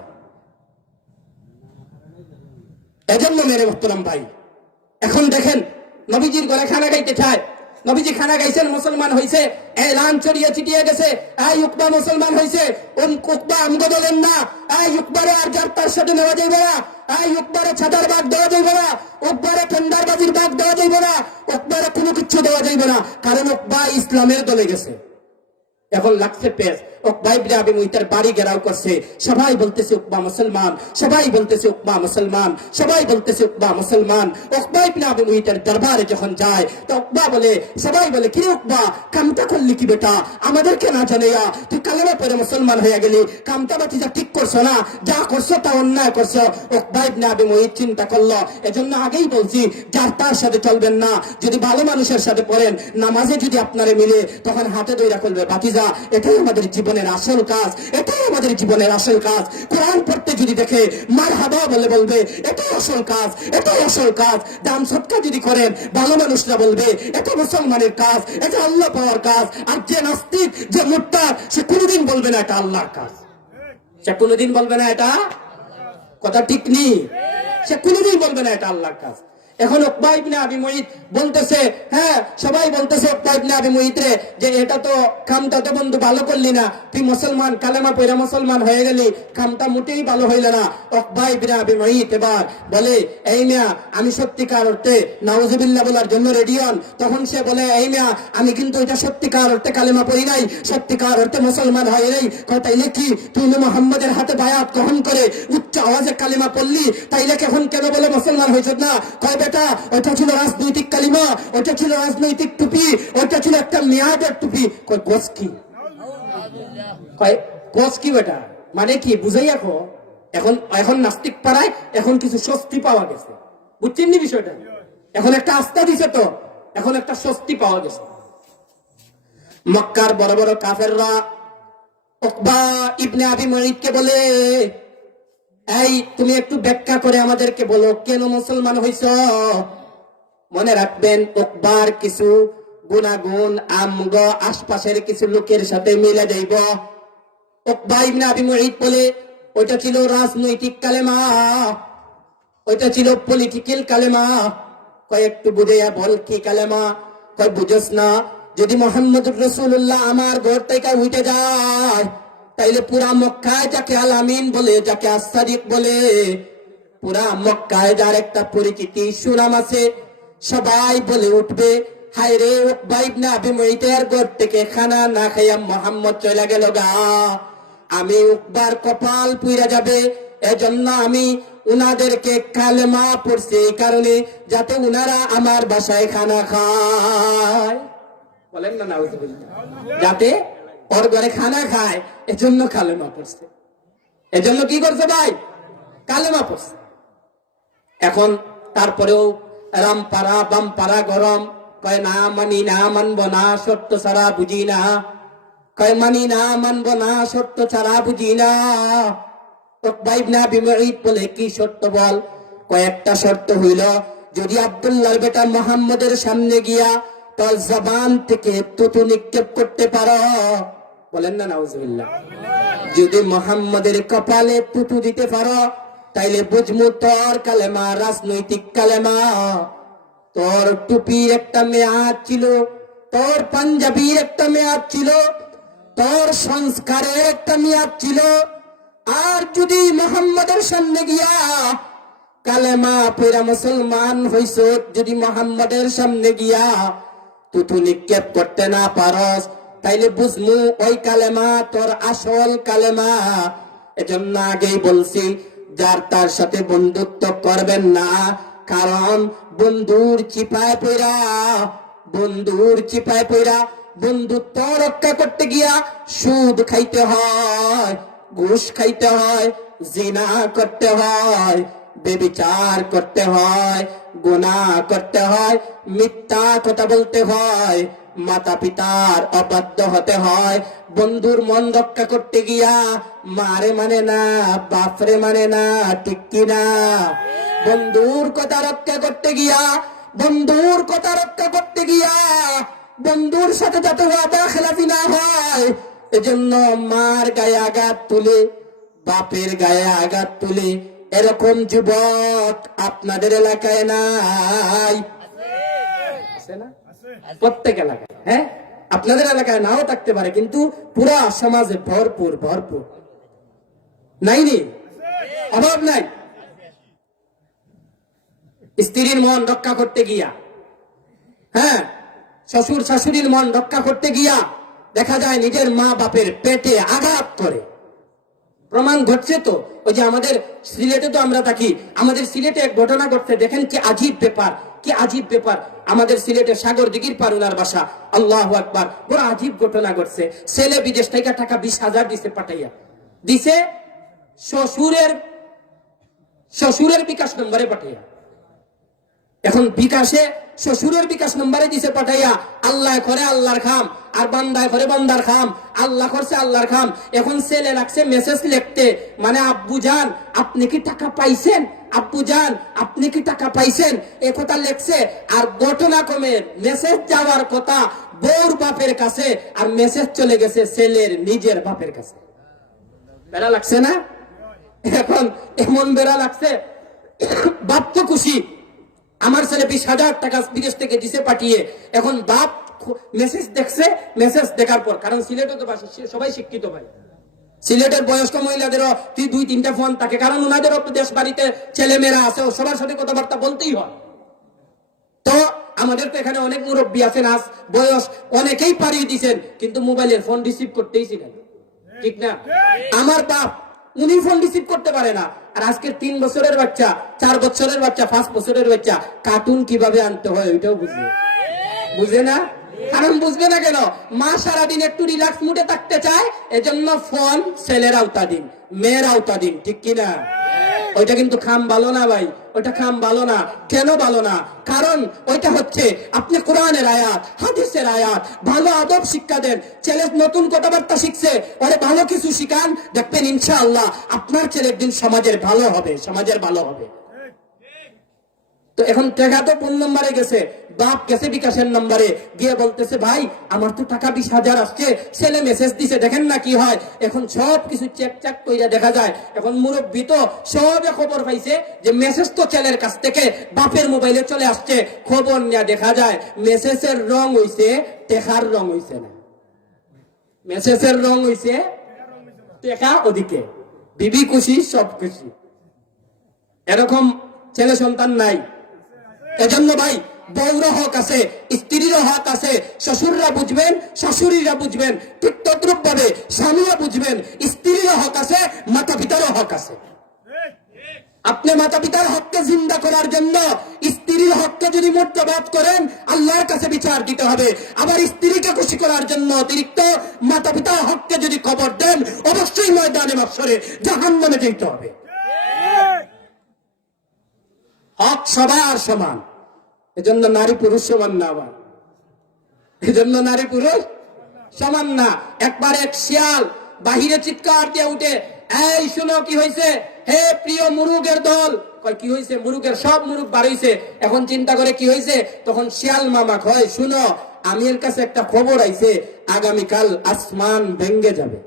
এজন্য মেরে মোহতরম ভাই, এখন দেখেন নবীজির ঘরে খানা খাইতে চায়, নবীজি খানা খাইছেন, মুসলমান হইছে, এলান ছড়িয়ে ছিটিয়ে গেছে, এই উকবা মুসলমান হইছে, উকবা আমগো বলেন না, এই উকবারে আর যার তার সাথে নেওয়া যাইবে না, এই উকবারে ছাতার বাগ দেওয়া যাইবে না, উকবারে টেন্ডারবাজির বাগ দেওয়া যাইবে না, উকবারে কোনো কিছু দেওয়া যাইবে না, কারণ উকবা ইসলামের দলে গেছে। এখন লাগছে পেস, উকবা ইবনে আবি মুইতের বাড়ি ঘেরাও করছে, সবাই বলতেছে উকবা মুসলমান, সবাই বলতেছে উকবা মুসলমান, সবাই বলতেছে উকবা মুসলমান। উকবা ইবনে আবি মুইতের দরবারে যখন যায় তো উকবা বলে, সবাই বলে, কি উকবা কামটা করলি কি বেটা, আমাদেরকে না জানাইয়া তুই কালেমা পড়ে মুসলমান হয়ে গেলি, কামটা বাতি যা ঠিক করছো না, যা করছো তা অন্যায় করছো। উকবা ইবনে আবি মুইত চিন্তা করলো, এজন্য আগেই বলছি যার তার সাথে চলবেন না, যদি ভালো মানুষের সাথে পড়েন, নামাজে যদি আপনারে মিলে তখন হাতে দইরা করবে, বাতিজা এটাই আমাদের জীবনের আসল কাজ, এটাই আমাদের জীবনের আসল কাজ। কোরআন পড়তে যদি দেখে মারহাবা বলে বলবে, এটাই আসল কাজ, এটাই আসল কাজ। দান সদকা যদি করেন, ভালো মানুষরা বলবে এটা মুসলমানের কাজ, এটা আল্লাহ পাওয়ার কাজ। আর যে নাস্তিক, যে মুরতাদ, সে কোনোদিন বলবে না এটা আল্লাহর কাজ, সে কোনোদিন বলবে না এটা, কথা ঠিক নেই, সে কোনোদিন বলবে না এটা আল্লাহর কাজ। এখন উকবা ইবনে আবি মুইত বলতেছে, হ্যাঁ সবাই বলতেছে উকবা ইবনে আবি মুইত রে, যে এটা তো কামটা তো বন্ধু ভালো করলি না, তুই মুসলমান কালেমা পড়ে মুসলমান হয়ে গেলি, কামটা মোটেই ভালো হইল না। উকবা ইবনে আবি মুইত এবার বলে, এই মিয়া আমি সত্যিকার অর্থে নাউজুবিল্লাহ বলার জন্য রেডি হন। তখন সে বলে, এই মিয়া আমি কিন্তু এটা সত্যিকার অর্থে কালেমা পড়ি নাই, সত্যিকার অর্থে মুসলমান হয় নাই। তাইলে কি তুই মুহাম্মাদের হাতে বায়াত গ্রহণ করে উচ্চ আওয়াজে কালেমা পড়লি, তাইলে এখন কেন বলে মুসলমান হয়েছ না? কয় বেটা ওটা ছিল রাজনৈতিক কালিমা, ওটা ছিল রাজনৈতিক টুপি, ওটা ছিল একটা মেয়াদের টুপি। কয় গোস কি, কয় গোস কি বেটা, মানে কি বুঝাই রাখো। এখন এখন নাস্তিক পাড়ায় এখন কিছু স্বস্তি পাওয়া গেছে, বুঝছেন নি বিষয়টা? এখন একটা আস্থা দিছে, তো এখন একটা স্বস্তি পাওয়া গেছে। মক্কার বড় বড় কাফেররা উকবা ইবনে আবি মুইতকে বলে, এই তুমি একটু ব্যাখ্যা করে আমাদেরকে বলো কেন মুসলমান হইছ। মনে রাখবেন উকবার কিছু গুণাগুণ আমগ আশপাশের কিছু লোকের সাথে মিলে যাইব। উকবা ইবনে আবি মুইত বলে, ওইটা ছিল রাজনৈতিক কালেমা, ওইটা ছিল পলিটিক্যাল কালেমা। কয় একটু বুঝাইয়া বল কি কালেমা। কয় বুঝস না, যদি মুহাম্মদুর রাসূলুল্লাহ আমার ঘর থেকে উঠে যায়, তাইলে পুরা মক্কায় যাকে আল আমিন বলে, যাকে আস-সাদিক বলে, পুরা মক্কায় যার একটা পরিচিতি সুনাম আছে, সবাই বলে উঠবে, হায় রে উকবা ইবনে আবি মুইতের ঘর থেকে খানা না খাইয়া মুহাম্মদ চলে গেল গা। আমি উকবার কপাল পুইরা যাবে, এজন্য আমি উনাদেরকে কালেমা পড়ছি এই কারণে, যাতে উনারা আমার বাসায় খানা খায়। বলেন না নাউজুবিল্লাহ, যাতে ওর ঘরে খানা খায়, এজন্য কালেমা পড়ছে। এজন্য কি করছে ভাই? কালেমা পড়ছে। এখন তারপরেও রামপাড়া বামপাড়া গরম, কয় না মানি না, মানব না, সত্য ছাড়া বুঝি না। কয় মানি না, মানব না, সত্য ছাড়া বুঝি না। উকবা ইবনে আবি মুইত বলে, কি শর্ত বল। কয়েকটা শর্ত হইল, যদি আব্দুল্লাহর বেটা মুহাম্মদের সামনে গিয়া তোর জবান থেকে তুতু নিক্ষেপ করতে পারো। বলেন না নাউজুবিল্লাহ। যদি মুহাম্মদের কপালে তুতু দিতে পারো, তাইলে বুঝমু তোর কালেমা রাজনৈতিক কালেমা। তোর টুপির একটা মেয়াদ ছিল, তোর পাঞ্জাবির একটা মেয়াদ ছিল, তোর সংস্কারের একটা মেয়াদ ছিল। আর যদি মুহাম্মদের সামনে গিয়া কালেমা পড়া মুসলমান হইছ, যদি মুহাম্মদের সামনে গিয়া তুতু নিক্ষেপ করতে না পারস, তাইলে বুঝমু ওই কালেমা তোর আসল কালেমা। এজন্য আগেই বলছি, যার তার সাথে বন্ধুত্ব করবেন না, কারণ বন্ধুর চিপায় পড়া, বন্ধুর চিপায় পড়া বন্ধুত্ব রক্ষা করতে গিয়া সুদ খাইতে হয়, ঘুষ খাইতে হয়, জিনা করতে হয়, বেবিচার করতে হয়, গুনাহ করতে হয়, মিথ্যা কথা বলতে হয়, মাতা পিতার অবাধ্য হতে হয়। বন্ধুর মন রক্ষা করতে গিয়া মারে মানে না, বাপরে মানে না, ঠিক কিনা? বন্ধুর কথা রক্ষা করতে গিয়া, বন্ধুর কথা রক্ষা করতে গিয়া বন্ধুর সাথে যাতে ওয়াদা খেলাফি না হয়, এজন্য মার গায়ে আঘাত তুলে, বাপের গায়ে আঘাত তুলে, এরকম যুবক আপনাদের এলাকায় নাই? আছে না? প্রত্যেক এলাকায়, হ্যাঁ, আপনাদের এলাকায় নাও থাকতে পারে, কিন্তু পুরা সমাজে ভরপুর ভরপুর। নাইনি? অভাব নাই। স্ত্রীর মন রক্ষা করতে গিয়া, হ্যাঁ, শ্বশুর শাশুড়ির মন রক্ষা করতে গিয়া দেখা যায় নিজের মা বাপের পেটে আঘাত করে। প্রমাণ ঘটছে তো। ওই যে আমাদের সিলেটে তো আমরা থাকি, আমাদের সিলেটে এক ঘটনা ঘটছে, দেখেন কি আজীব ব্যাপার, কি আজীব ব্যাপার। আমাদের সিলেটে সাগর দিঘির পার ওনার বাসা, আল্লাহু আকবার, বড় আজীব ঘটনা ঘটছে। ছেলে বিদেশ থেকে টাকা 20,000 দিছে, পাঠাইয়া দিছে শ্বশুরের বিকাশ নম্বরে পাঠাইয়া। এখন বিকাশে শ্বশুরের বিকাশ নম্বরে দিছে পাঠাইয়া, আল্লাহ করে আল্লাহর খাম আর বান্দায় করে বান্দার খাম, আল্লাহ করছে আল্লাহর খাম। এখন ছেলে লাগছে মেসেজ লিখতে, মানে আব্বু জান আপনি কি টাকা পাইছেন, আব্বু জান আপনি কি টাকা পাইছেন, এ কথা লেখছে। আর ঘটনা কমে মেসেজ যাওয়ার কথা বউর বাপের কাছে, আর মেসেজ চলে গেছে ছেলের নিজের বাপের কাছে। বেড়া লাগছে না? এখন এমন বেড়া লাগছে, বাপ তো খুশি, আমার ছেলে 20,000 টাকা বিদেশ থেকে দিছে পাঠিয়ে। এখন বাপ মেসেজ দেখছে, মেসেজ দেখার পর, কারণ সিলেটে তো সবাই শিক্ষিত ভাই, সিলেটের বয়স্ক মহিলাদেরও 2-3টা ফোন থাকে, কারণ ওনাদেরও দেশ বাড়িতে ছেলে মেয়েরা আছে, সবার সাথে কথাবার্তা বলতেই হয়। তো আমাদের তো এখানে অনেক মুরব্বী আছেন, আজ বয়স অনেকেই পাড়িয়ে দিচ্ছেন, কিন্তু মোবাইলের ফোন রিসিভ করতেই ছিলেন, ঠিক না? আমার বাপ উনি ফোন রিসিভ করতে পারে না, আর আজকের 3 বছরের বাচ্চা, 4 বছরের বাচ্চা, 5 বছরের বাচ্চা কার্টুন কিভাবে আনতে হয় ওইটাও বুঝে না। কারণ বুঝবে না কেন? মা সারাদিন একটু রিল্যাক্স মুডে থাকতে চায়, এজন্য ফোন ছেলের আওতা দিন, মেয়ের আওতা দিন, ঠিক কিনা? ওইটা কিন্তু খাম ভালো না ভাই, ওইটা খাম ভালো না। কেন ভালো না? কারণ ওইটা হচ্ছে আপনি কোরআনের আয়াত, হাদিসের আয়াত, ভালো আদব শিক্ষা দেন। ছেলে নতুন কথাবার্তা শিখছে, ওরে ভালো কিছু শিখান, দেখবেন ইনশাআল্লাহ আপনার ছেলে একদিন সমাজের ভালো হবে, সমাজের ভালো হবে। তো এখন টাকা তো কোন নম্বরে গেছে? বাপ গেছে বিকাশের নম্বরে, গিয়ে বলতেছে ভাই আমার তো টাকা 20,000 আসছে, ছেলে মেসেজ দিছে, দেখেন না কি হয়। এখন সব কিছু চেক চাক করে দেখা যায়, এখন মুরব্বী তো সবে খবর পাইছে যে মেসেজ তো ছেলের কাছ থেকে বাপের মোবাইলে চলে আসছে। খবর নিয়ে দেখা যায় মেসেজের রং হইছে টেকার রং হইছে না, মেসেজের রং হইছে টেকা ওদিকে, বিবি খুশি সব খুশি। এরকম ছেলে সন্তান নাই। এজন্য ভাই বউর হক আছে, স্ত্রীর হক আছে, শ্বশুররা বুঝবেন, শাশুড়িরা বুঝবেন, ঠিক তদ্রুপ ভাবে স্বামীরা বুঝবেন, স্ত্রীর হক আছে, মাতা পিতারও হক আছে। আপনি মাতা পিতার হককে জিন্দা করার জন্য স্ত্রীর হককে যদি মূর্তবাদ করেন, আল্লাহর কাছে বিচার দিতে হবে। আবার স্ত্রীকে খুশি করার জন্য অতিরিক্ত মাতা পিতার হককে যদি খবর দেন, অবশ্যই ময়দানে মাহশরে জাহান্নামে যেতে হবে। হক সবার সমান, এজন্য নারী পুরুষ সমান না, আবার এজন্য নারী পুরুষ সমান না। একবার এক শিয়াল বাহিরে চিৎকার দিয়ে উঠে, এই শুনো কি হয়েছে, হে প্রিয় মুরুগের দল। কয় কি হয়েছে? মুরুগের সব মুরুগ বার হয়েছে। এখন চিন্তা করে কি হয়েছে, তখন শিয়াল মামা কয় শুনো, আমির কাছে একটা খবর আইছে, আগামীকাল আসমান ভেঙ্গে যাবে।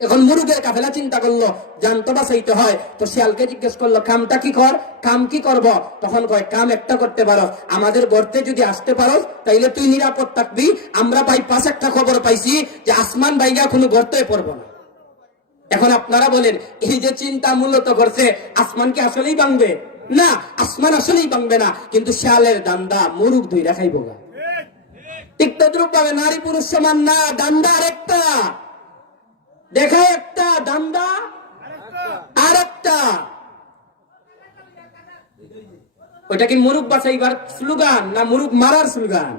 এখন মুরুগের কাফেলা চিন্তা করলো জান তো বাঁচাইতে হয়, তো শিয়ালকে জিজ্ঞেস করলো কামটা কি কর, কাম কি করব? তখন কয় কাম একটা করতে পারো, আমাদের গর্তে যদি আসতে পারো তাইলে তুই নিরাপদ থাকবি। আমরা বাইপাস একটা খবর পাইছি যে আসমান বাইগা কোনো গর্তে পড়বো না। এখন আপনারা বলেন এই যে চিন্তা মূলত করছে, আসমান কি আসলেই ভাঙবে? না, আসমান আসলেই ভাঙবে না, কিন্তু শিয়ালের দান্দা মুরুগ দুই রাখাইব গা। ঠিক তদ্রুপ ভাবে নারী পুরুষ সমান না, দান্দা আরেকটা, দেখায় একটা, দান্দা আরেকটা। ওইটা কি মুরুগ বাঁচাইবার স্লোগান না মুরুগ মারার স্লোগান?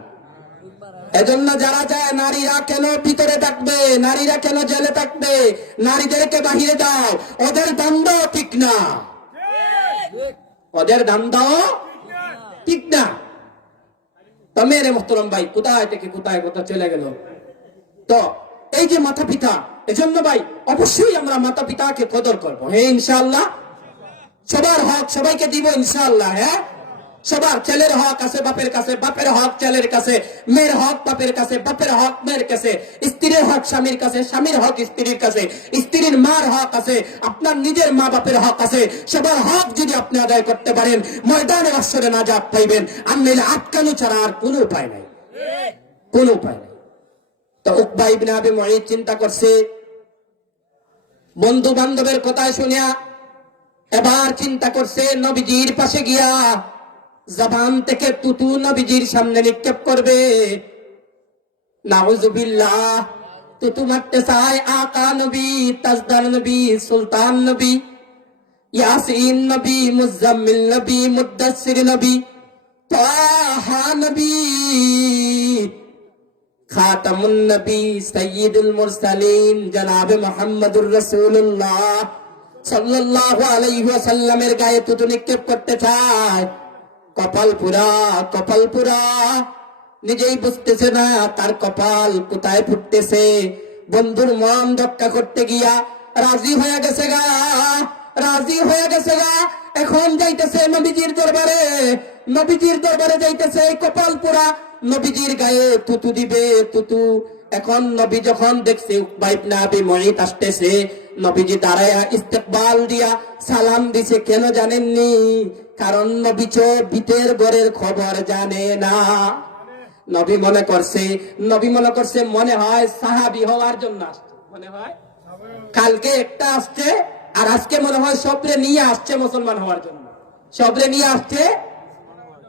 এজন্য যারা যায় নারীরা কেন ভিতরে থাকবে, নারীরা কেন জেলে থাকবে, নারীদেরকে বাহিরে দাও, ওদের দান্দাও ঠিক না, ওদের দান্দাও ঠিক না। তো মেরে মোহতরম ভাই, কোথায় থেকে কোথায় কোথা চলে গেল। তো এই যে মাতা পিতা, এজন্য ভাই অবশ্যই আমরা মাতা পিতাকে কদর করবো, হ্যাঁ ইনশাআল্লাহ। সবার হক সবাইকে দিব ইনশাআল্লাহ, হ্যাঁ। সবার ছেলের হক আছে বাপের কাছে, বাপের হক ছেলের কাছে, মেয়ের হক বাপের কাছে, বাপের হক মেয়ের কাছে, স্ত্রীর হক স্বামীর কাছে, স্বামীর হক স্ত্রীর কাছে, স্ত্রীর মার হক আছে, আপনার নিজের মা বাপের হক আছে। সবার হক যদি আপনি আদায় করতে পারেন, ময়দানে আসরে নাজাত পাইবেন। আর নইলে আটকানো ছাড়া আর কোনো উপায় নাই, কোনো উপায় নাই। তো উকবা ইবনে আবি মুঈত চিন্তা করছে, বন্ধু বান্ধবের কথা শুনিয়া এবার চিন্তা করছে নবীজির পাশে গিয়া জবান থেকে তুতু নবীজির সামনে নিক্ষেপ করবে। নাউজুবিল্লাহ, তুতু মারতে চায় আকা নবী, তাজদার নবী, সুলতান নবী, ইয়াসিন নবী, মুজাম্মিল নবী, মুদ্দাসসির নবী, তাহা নবী, খাতামুন নবী, সাইয়্যিদুল মুরসালিন জনাবে মুহাম্মদুর রাসূলুল্লাহ সাল্লাল্লাহু আলাইহি ওয়াসাল্লামের গায়ে তুতু নিক্ষেপ করতে চায়। কপাল পুরা, কপাল পুরা, নিজেই বুঝতেছে না তার কপাল কোথায় ফুটতেছে। বন্ধুর মন রক্ষা করতে গিয়া রাজি হয়ে গেছে গা, রাজি হয়ে গেছে গা। এখন যাইতেছে নবীজির দরবারে, নবীজির দরবারে যাইতেছে কপাল পুরা, নবীজির গায়ে তুতু দিবে, তুতু। এখন নবী যখন দেখছে উকবা ইবনে আবি মুঈত আসতেছে, নবীজি দাঁড়ায়া ইস্তেকবাল দিয়া সালাম দিছে। কেন জানেননি? কারণ নবী তো ভিতের ঘরের খবর জানে না। নবী মনে করছে, নবী মনে করছে মনে হয় সাহাবী হওয়ার জন্য আসছে, মনে হয় কালকে একটা আসছে আর আজকে মনে হয় সবরে নিয়ে আসছে মুসলমান হওয়ার জন্য, সবরে নিয়ে আসছে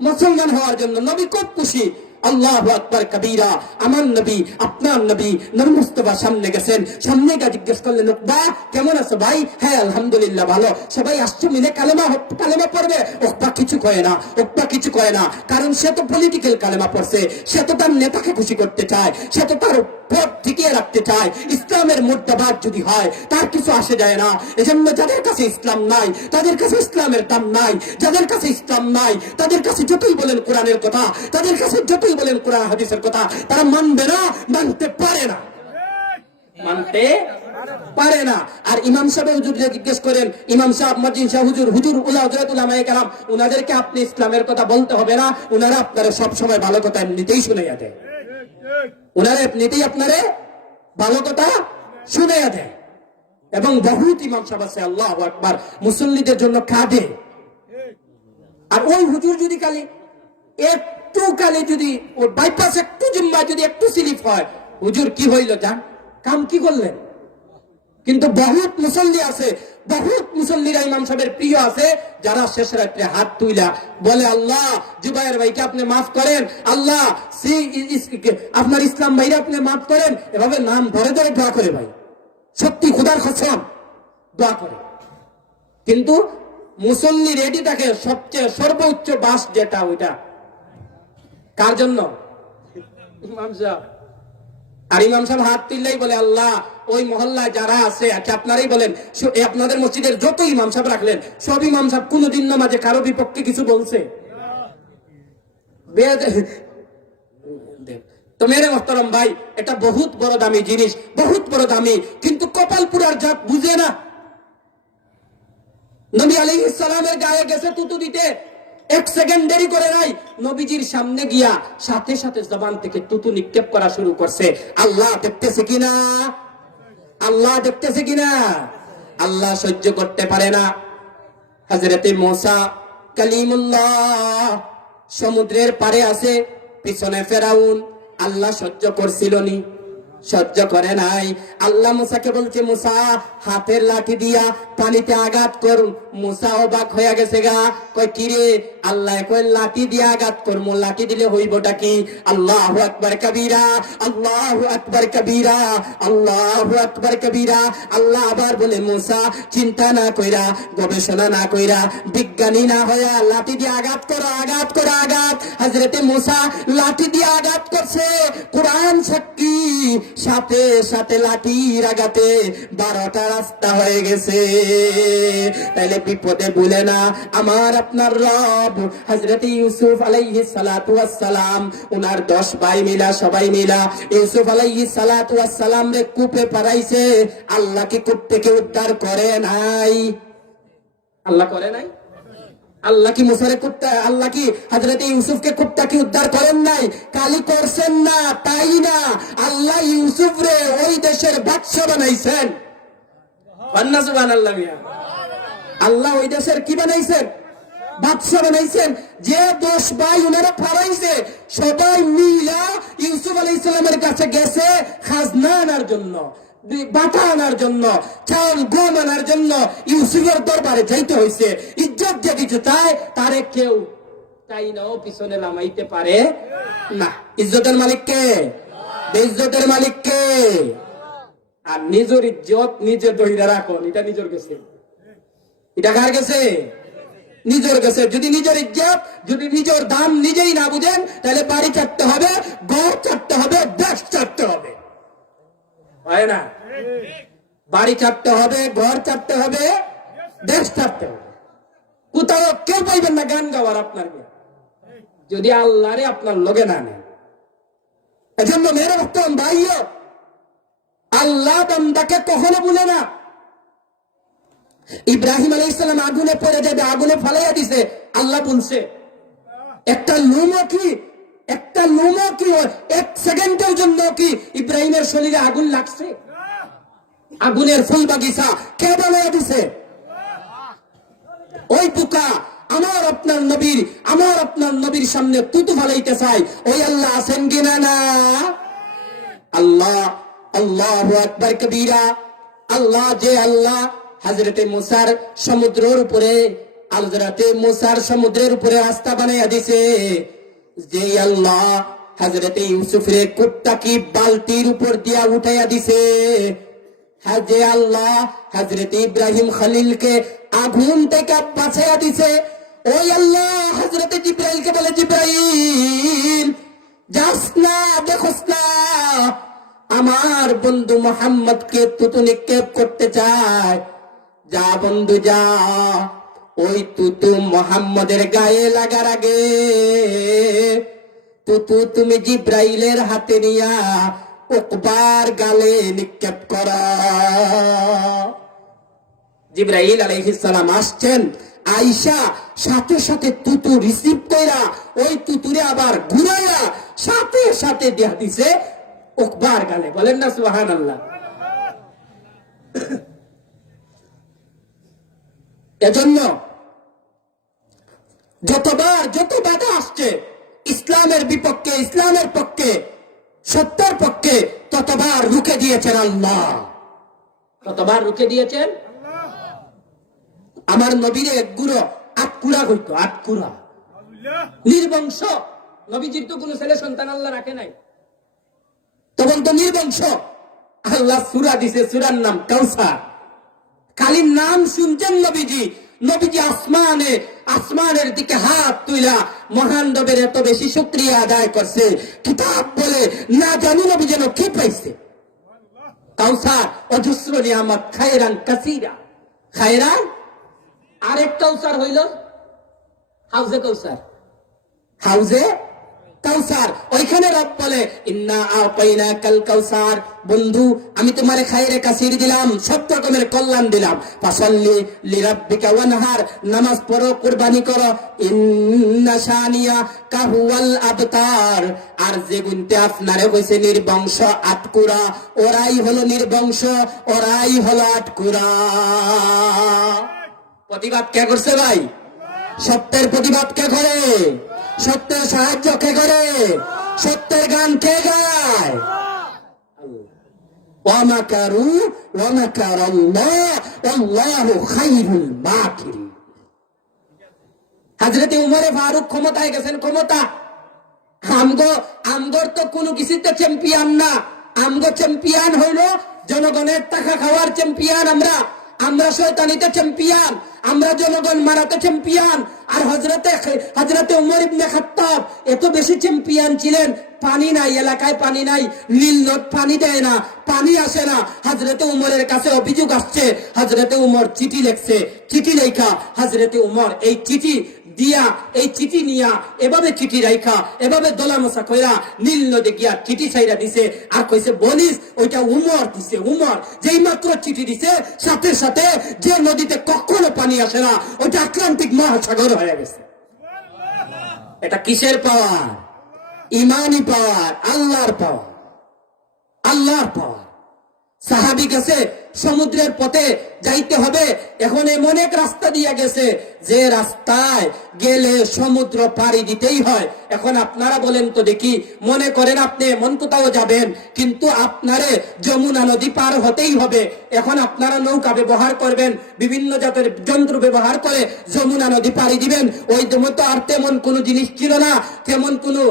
মুসলমান হওয়ার জন্য। নবী খুব খুশি। আল্লাহু আকবার কবীরা। আমার নবী, আপনার নবী নূর মুস্তাফা সামনে গেছেন, সামনে গিয়ে জিজ্ঞেস করলেন, উকবা কেমন আছো ভাই? হ্যাঁ আলহামদুলিল্লাহ ভালো। সবাই আসছে মিলে কালেমা কালেমা পড়বে। উকবা কিছু কয় না, উকবা কিছু কয় না, কারণ সে তো পলিটিক্যাল কালেমা পড়ছে, সে তো তার নেতাকে খুশি করতে চায়, সে তো তার পথ টিকিয়ে রাখতে চায়। ইসলামের মুর্দাবাদ যদি হয় তার কিছু আসে যায় না। এজন্য যাদের কাছে ইসলাম নাই তাদের কাছে ইসলামের দাম নাই, যাদের কাছে ইসলাম নাই তাদের কাছে যতই বলেন কোরআনের কথা, তাদের কাছে যতই বলেন কোরআন হাদিসের কথা, তারা মানবে না, মানতে পারে না, মানতে পারে না। আর ইমাম সাহেব হুজুরকে জিজ্ঞেস করেন, ইমাম সাহেব, মুয়াজ্জিন সাহেব, হুজুর, হুজুর, হযরত উলামায়ে কেরাম, উনাদেরকে আপনি ইসলামের কথা বলতে হবে না, উনারা আপনারা সব সময় ভালো কথা এমনিতেই শুনাইয়া দেয়, উনারা এমনিতেই আপনারে ভালো কথা শুনাইয়া দেয়। এবং বহুত ইমাম সাহেব আছে আল্লাহু আকবার মুসল্লিদের জন্য কাঁদে। আর ওই হুজুর যদি খালি একটু খালি যদি ওর বাইপাস একটু জিম্মা যদি একটু স্লিপ হয়, হুজুর কি হইল, যান কাম কি করলেন। কিন্তু বহুত মুসল্লি আছে, বহুত মুসল্লিরা ইমাম সাহেবের প্রিয় আছে, যারা শেষ রাত্রে হাত তুইলা বলে, আল্লাহ জুবায়ের ভাইকে আপনি মাফ করেন, আল্লাহ আপনার ইসলাম ভাইরা আপনি মাফ করেন, এভাবে নাম ধরে ধরে দোয়া করে ভাই, সত্যি খোদার কসম দোয়া করে। কিন্তু মুসল্লি রেডি থাকে সবচেয়ে সর্বোচ্চ বাস যেটা, ওইটা কার জন্য? ইমাম সাহেব। আর ইমাম সাহেব হাত তুললেই বলে, আল্লাহ ওই মহল্লায় যারা আছে, আচ্ছা আপনারাই বলেন, আপনাদের মসজিদের যত ইমাম সাহেব রাখলেন সব ইমাম সাহেব কোনদিন নামাজে কারো বিপক্ষে কিছু বলছে? তো মেরে মোহতারাম ভাই, এটা বহুত বড় দামি জিনিস, বহুত বড় দামি, কিন্তু কপাল পুরার জাত বুঝে না। নবী আলাইহিস সালামের গায়ে গেছে তুতু দিতে, এক সেকেন্ড দেরি করে নাই, নবীজির সামনে গিয়া সাথে সাথে জবান থেকে তুতু নিক্ষেপ করা শুরু করছে। আল্লাহ দেখতেছে কিনা, আল্লাহ দেখতেছে কিনা, আল্লাহ সহ্য করতে পারে না। হযরতে মূসা কালিমুল্লাহ সমুদ্রের পারে আছে, পিছনে ফেরাউন, আল্লাহ সহ্য করছিল নি? সহ্য করে নাই। আল্লাহ মূসাকে বলছে, মূসা হাতের লাঠি দিয়া পানিতে আঘাত কর। মূসা অবাক হয়ে গেছে গা, কয় কি রে? আল্লাহ কয় লাঠি দিয়ে আঘাত করবো, লাঠি দিলে হইবটা কি? আল্লাহু আকবার কবীরা, আল্লাহু আকবার কবীরা, আল্লাহু আকবার কবীরা। আল্লাহ আবার বলে, মূসা চিন্তা না কইরা, গবেষণা না কইরা, বিজ্ঞানী না হইয়া লাঠি দিয়ে আঘাত করো, আঘাত করো, আঘাত। হযরতে মূসা লাঠি দিয়ে আঘাত করছে, কোরআন সাক্ষী, সাথে সাথে লাঠির আঘাতে 12টা রাস্তা হয়ে গেছে। তাইলে বিপদে বলে না আমার আপনার রব। হযরতে ইউসুফ আলাইহিস সালাতু ওয়াস সালাম, উনার 10 ভাই মিলা, সবাই মিলা ইউসুফ আলাইহিস সালাতু ওয়াস সালাম রে কূপে পারাইছে। আল্লাহ কি কূপ থেকে উদ্ধার করে নাই? আল্লাহ করে নাই? আল্লাহ কি মুসারে কুত্তা, আল্লাহ কি হযরত ইউসুফকে কুত্তা কি উদ্ধার করেন নাই? কালি করছেন না, তাই না, আল্লাহ ইউসুফ রে ওই দেশের বাদশা বানাইছেন। সুবহানাল্লাহ মিয়া। আল্লাহ ওই দেশের কি বানাইছেন? বাদশা বানাইছেন। যে 10 ভাই উনারা ফারাইছে, সবাই মিলা ইউসুফ আলাইহিস সালামের কাছে গেছে খাজনা আনার জন্য, বাটা আনার জন্য, চাউল গম আনার জন্য ইউসুফের দরবারে যাইতে হয়েছে। ইজ্জত যে দিতে চায় তারে কেউ তাই নাও পিছনে নামাইতে পারে না। ইজ্জতের মালিক কে? ইজ্জতের মালিক কে? আর নিজের ইজ্জত নিজে ধইরা রাখুন, এটা নিজের কাছে। এটা কার কাছে? নিজের কাছে। যদি নিজের ইজ্জত, যদি নিজের দাম নিজেই না বুঝেন, তাহলে বাড়ি চাটতে হবে, ঘর চাটতে হবে, দেশ চাটতে হবে। হয় না? বাড়ি চাটতে হবে, ঘর চাটতে হবে, দেশ চাটতে হবে। কোথাও কেউ পাইবেন না গান গাওয়ার আপনার, যদি আল্লাহরে আপনার লগে না নেন। এজন্য মেরে রক্তম ভাইও, আল্লাহ বান্দাকে কখনো ভুলে না। ইব্রাহিম আলাইহিস সালাম আগুনে পড়ে যাবে, আগুনে ফালাইয়া দিছে, আল্লাহ বলছে একটা লুমও কি, একটা লুমও কি 1 সেকেন্ডের জন্য কি ইব্রাহিমের শরীরে আগুন লাগছে? আগুনের ফুল বাগিচা কে বানাইয়া দিছে? ওই বুকা আমার আপনার নবীর সামনে তুতু ফালাইতে চাই, ওই আল্লাহ আছেন কিনা? না। আল্লাহ, আল্লাহু আকবার কবীরা। আল্লাহ যে আল্লাহ হযরতে মুসার সমুদ্রের উপরে, হযরতে মুসার সমুদ্রের উপরে রাস্তা বানাইয়া দিছে, যে আল্লাহ হযরতে ইউসুফরে কুত্তা কি বালতির উপর দিয়া উঠাইয়া দিছে, যে আল্লাহ হযরতে ইব্রাহিম খলিলকে আগুন থেকে বাঁচাইয়া দিছে, ওই আল্লাহ হযরতে জিবরাইলকে বলে, জিবরাইল যাস না, দেখোস না আমার বন্ধু মুহাম্মদকে তুতু নিক্ষেপ করতে চায়, যা বন্ধু যা, ওই তুতু মুহাম্মদের গায়ে লাগার আগে তুতু তুমি জিবরাইলের হাতে নিয়া উকবার গালে নিক্ষেপ করা। জিবরাইল আলাইহিস সালাম আসছেন, আয়েশা সাথে সাথে তুতু রিসিভ কইরা ওই তুতুরে আবার ঘুরাইয়া সাথে সাথে দেয়া দিছে উকবার গালে। বলেন না সুবহানাল্লাহ। এজন্য যতবার যত বাধা আসছে ইসলামের বিপক্ষে, ইসলামের পক্ষে, সত্যের পক্ষে, ততবার রুখে দিয়েছেন আল্লাহ। ততবার রুখে দিয়েছেন। আমার নবীরে এক গুঁড়ো আটকুড়া হইতো, আটকুড়া, নির্বংশ। নবীজির তো কোনো ছেলে সন্তান আল্লাহ রাখে নাই, তখন তো নির্বংশ। আল্লাহ সূরা দিছে, সূরার নাম কাউসার। খালি নাম শুনছেন নবীজি, নবীজি আসমানের দিকে হাত তুইলা মহান রবের এত বেশি শুকরিয়া আদায় করছে, কিতাব বলে না জানি নবী যেন কি পাইছে। কাউসার অজস্র নিয়ামত, খায়রান কাসীরা, খায়রান। আরেক কাউসার হইল হাউজে কাউসার, হাউজে কাউসার। ওইখানে রব বলে ইন্না আতাইনাকাল কাউসার, বন্ধু আমি তোমারে খায়রে কাসির দিলাম, সব রকমের কল্যাণ দিলাম। ফাসাল্লি লিরাব্বিকা ওয়ানহার, নামাজ পড়ো, কুরবানি করো। ইন্না শানিয়া কাহুয়াল আবতার, আর যে গুনতে আপনারে কইছে নির্বংশ আটকুরা, ওরাই হলো নির্বংশ, ওরাই হলো আটকুরা। প্রতিবাদ কে করছে ভাই? সত্যের প্রতিবাদ কে করে? সত্যের সাহায্য কে করে? সত্যের গান কে গায়? ওয়ামাকারু ওয়ামাকারাল্লাহ আল্লাহু খায়রুল মাকিরিন। হযরত উমরে ফারুক ক্ষমতায় গেছেন, ক্ষমতা। আমগর তো কোনো কিছুতে চ্যাম্পিয়ন না, আমগো চ্যাম্পিয়ন হইল জনগণের টাকা খাওয়ার চ্যাম্পিয়ন। আমরা শয়তানিতে চ্যাম্পিয়ন, আমরা জনগণ মারাতে চ্যাম্পিয়ন। আর হযরতে উমর ইবনে খাত্তাব এত বেশি চ্যাম্পিয়ন ছিলেন, পানি নাই এলাকায়, পানি নাই, নীল নদ পানি দেয় না, পানি আসে না। হযরতে উমরের কাছে অভিযোগ আসছে, হযরতে উমর চিঠি লিখছে, চিঠি লেখা হযরতে উমর এই চিঠি দিয়া, এই চিঠি নিয়া এভাবে চিঠি রাইখা এভাবে দলামশা কইরা নীল নদে গিয়া চিঠি ছাইরা দিছে। আর কইছে বলিস ওইটা উমর দিছে। উমর যেই মাত্র চিঠি দিছে সাথে সাথে যে নদীতে কখনো পানি পানি আসে না, ওটা আটলান্টিক মহাসাগর হয়ে গেছে। এটা কিসের পাওয়ার? ইমানি পাওয়ার, আল্লাহর পাওয়ার, আল্লাহর পাওয়ার। সাহাবী গেছে সমুদ্রের পথে যাইতে হবে, এখন এমন এক রাস্তা দিয়ে গেছে যে রাস্তায় গেলে সমুদ্র পাড়ি দিতেই হয়। এখন আপনারা বলেন তো দেখি, মনে করেন আপনি এমন কোথাও যাবেন কিন্তু আপনারে যমুনা নদী পার হতেই হবে, এখন আপনারা নৌকা ব্যবহার করবেন, বিভিন্ন জাতের যন্ত্র ব্যবহার করে যমুনা নদী পাড়ি দিবেন। ওই মতো আর তেমন কোনো জিনিস ছিল না, তেমন কোনো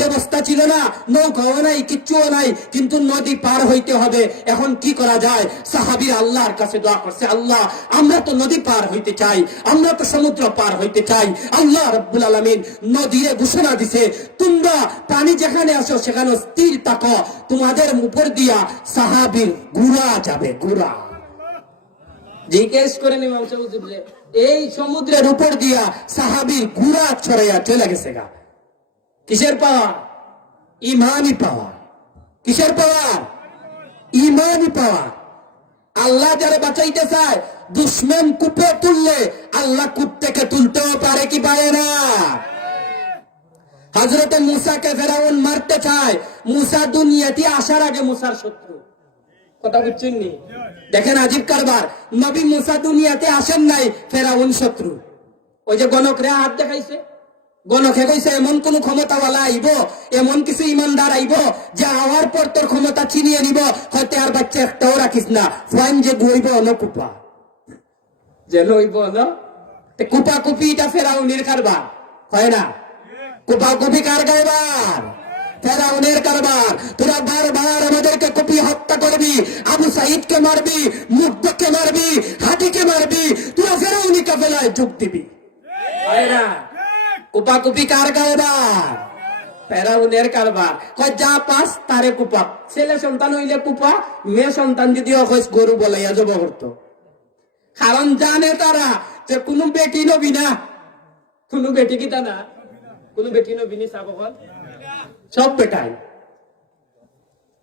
ব্যবস্থা ছিল না, নৌকাও নাই, কিচ্ছুও নাই, কিন্তু নদী পার হইতে হবে। এখন কি করা যায়? সাহাবী আল্লাহর কাছে দোয়া করছে, আল্লাহ আমরা তো নদী পার হইতে চাই, আমরা তো সমুদ্র পার হইতে চাই। আল্লাহ রাব্বুল আলামিন নদীরে ঘোষণা দিছে, তোমরা পানি যেখানে আসো সেখানে স্থির থাকো, তোমাদের উপর দিয়া সাহাবীর গুড়া যাবে, গুড়া। জিজ্ঞেস করেন ইমাম সাহেব, এই সমুদ্রের উপর দিয়া সাহাবীর গুড়া ছড়াইয়া চলে গেছে গা। কিসের পাওয়ার? ইমানি পাওয়ার। কিসের পাওয়ার? ইমানি পাওয়ার। আল্লাহ যারা বাঁচাইতে চায়, দুশ্মন কূপে তুললে আল্লাহ কূপ থেকে তুলতেও পারে কি পারে না? হযরতে মুসাকে ফেরাউন মারতে চায়, মুসা দুনিয়াতে আসার আগে মুসার শত্রু। কথা বুঝছেন নি? দেখেন আজিব কারবার, নবী মুসা দুনিয়াতে আসেন নাই, ফেরাউন শত্রু। ওই যে গণকরে হাত দেখাইছে, গণকে কইছে এমন কোন ক্ষমতাওয়ালা আইব, এমন কিছু ইমানদার আইব যে আওয়ার পর তোর ক্ষমতা ছিনিয়ে নিব, হয়তো আর বাচ্চা একটাও রাখিস না, ফাইন যে গুইব না কুপা, যে লইব না কুপা কুপি। এটা ফেরাউনের কারবার, হয় না? কুপা কুপি কার কারবার? ফেরাউনের কারবার। তোরা বারবার আমাদেরকে কুপি হত্যা করবি, আবু সাইদকে মারবি, মুগ্ধকে মারবি, হাতিকে মারবি, তোরা ফেরাউনি কাফেলায় যোগ দিবি, হয় না? কুপাকুপি কার কারবার? ফেরাউনের কারবার। কয় যা পাস তারে কুপা, ছেলে সন্তান হইলে কুপা, মেয়ে সন্তান যদি অকইস গরু বলাইয়া জব করত। কারণ জানে তারা যে কোনো বেটি নবী না, কোনো বেটি কিতা না, কোনো বেটি নবী নি। সাবকল সব বেটাই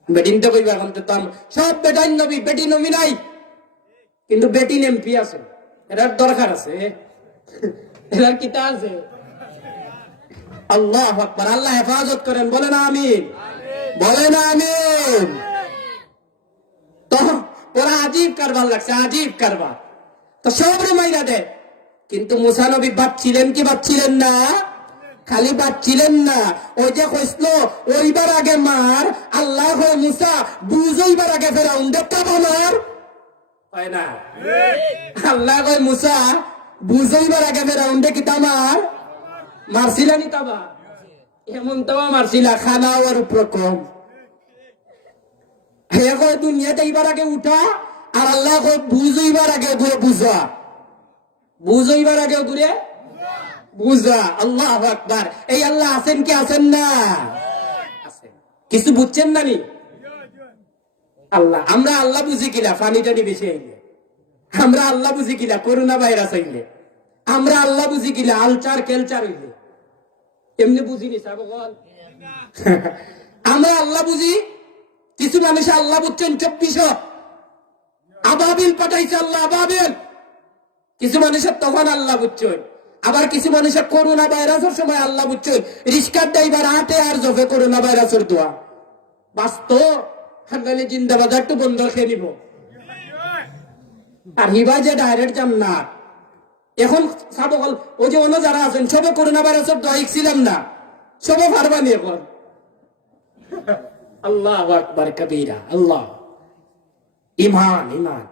বেটিন তো কইবা, এখন তো সব বেটাই নবী, বেটি নবী নাই, কিন্তু বেটি এমপি আছে, এটার দরকার আছে, এটার কিতা আছে। আল্লাহু আকবার। আল্লাহ হেফাজত করেন, বলেন আমিন, বলেন আমিন। তো ওরা আজীব কারবার লাগছে, আজীব কারবার। তো সব মাইরা দেয়, কিন্তু মুসা নবী বাঁচছিলেন কি বাঁচছিলেন না? খালি বাঁচছিলেন না, ওই যে কইছিল ওইবার আগে মার, আল্লাহ হয় মুসা বুঝইবার আগে ফেরাউন দেখতে মার, হয় না? আল্লাহ কয় মুসা বুঝইবার আগে ফেরাউন দেখি তামার মারছিলা নি তাবা, এমন তাবা মারছিলা, খানাও আর উপর কম। হে কয় দুনিয়াতে এইবার আগে উঠা, আর আল্লাহ কয় বুঝইবার আগে ঘুরে বুঝা, বুঝইবার আগে ঘুরে বুঝা। আল্লাহু আকবার। এই আল্লাহ আছেন কি আছেন না? কিছু বুঝছেন না নি? আল্লাহ, আমরা আল্লাহ বুঝি কিনা পানিটা বেশি আইলে, আমরা আল্লাহ বুঝি কিনা করোনা ভাইরাস আইলে, আমরা আল্লাহ বুঝি কিনা আলচার কেলচার হইলে, এমনি বুঝিনি সাবকল। আমরা আল্লাহ বুঝি, কিছু মানুষ আল্লাহ বুঝছেন 2400 আবাবিল পাঠাইছে আল্লাহ, আবাবিল। কিছু মানুষের তখন আল্লাহ বুঝছেন, আবার কিছু মানুষের করোনা ভাইরাসের সময় আল্লাহ বুঝছেন, রিস্কার ড্রাইভার হাটে আর জফে করোনা ভাইরাসের দোয়া বাস্তব হাঙ্গালি জিন্দাবাদ একটু বন্ধ খেয়ে নিব, আর হিবা যে ডাইরেক্ট জান্নাত। এখন সাবকল ওই যে অন্য যারা আছেন সবে করোনা ভাইরাসের দোয়া ছিলাম না, সবে পারবানি এখন। আল্লাহু আকবার কবীরা। আল্লাহ, ইমান, ইমান,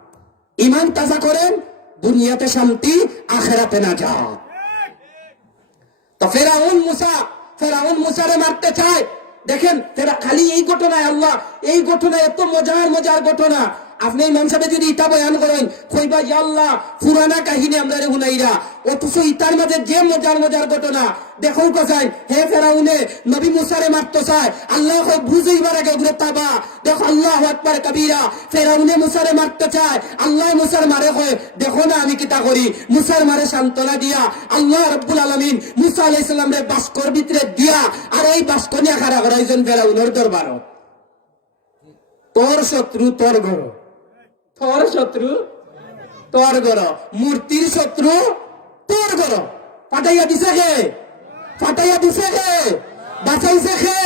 ইমান তাজা করেন, দুনিয়াতে শান্তি, আখিরাতে নাজাত। তো ফেরাউন মুসারে মারতে চায়। দেখেন খালি এই ঘটনায় আল্লাহ, এই ঘটনা এত মজার মজার ঘটনা। আপনি ইমাম সাহেব যদি ইটা বয়ান করেন, কইবা ইয়া আল্লাহ পুরানা কাহিনী আমরা রে হুনাইরা, অথচ ইতার মাঝে যে মজার মজার ঘটনা দেখো কোথায়। হে ফেরাউনে নবী মুসারে মারতে চায়, আল্লাহ বুঝইবার আগে ঘুরে তাবা। দেখো আল্লাহু আকবার কবীরা। ফেরাউনে মুসারে মারতে চায়, আল্লাহ মুসার মারে কয় দেখো না আমি কিতা করি। মুসার মারে সান্ত্বনা দিয়া আল্লাহ রাব্বুল আলামিন মুসা আলাইহিস সালাম রে বাস্কর ভিতরে দিয়া, আর এই বাস্ক নিয়ে খাড়া করাইছেন ফেরাউনের দরবারও। তোর শত্রু তোর ঘর, তোর শত্রু তোর ঘর, মূর্তির শত্রু তোর ঘর। ফাটাইয়া দিছে কে? ফাটাইয়া দিছে কে? বাঁচাইছে কে?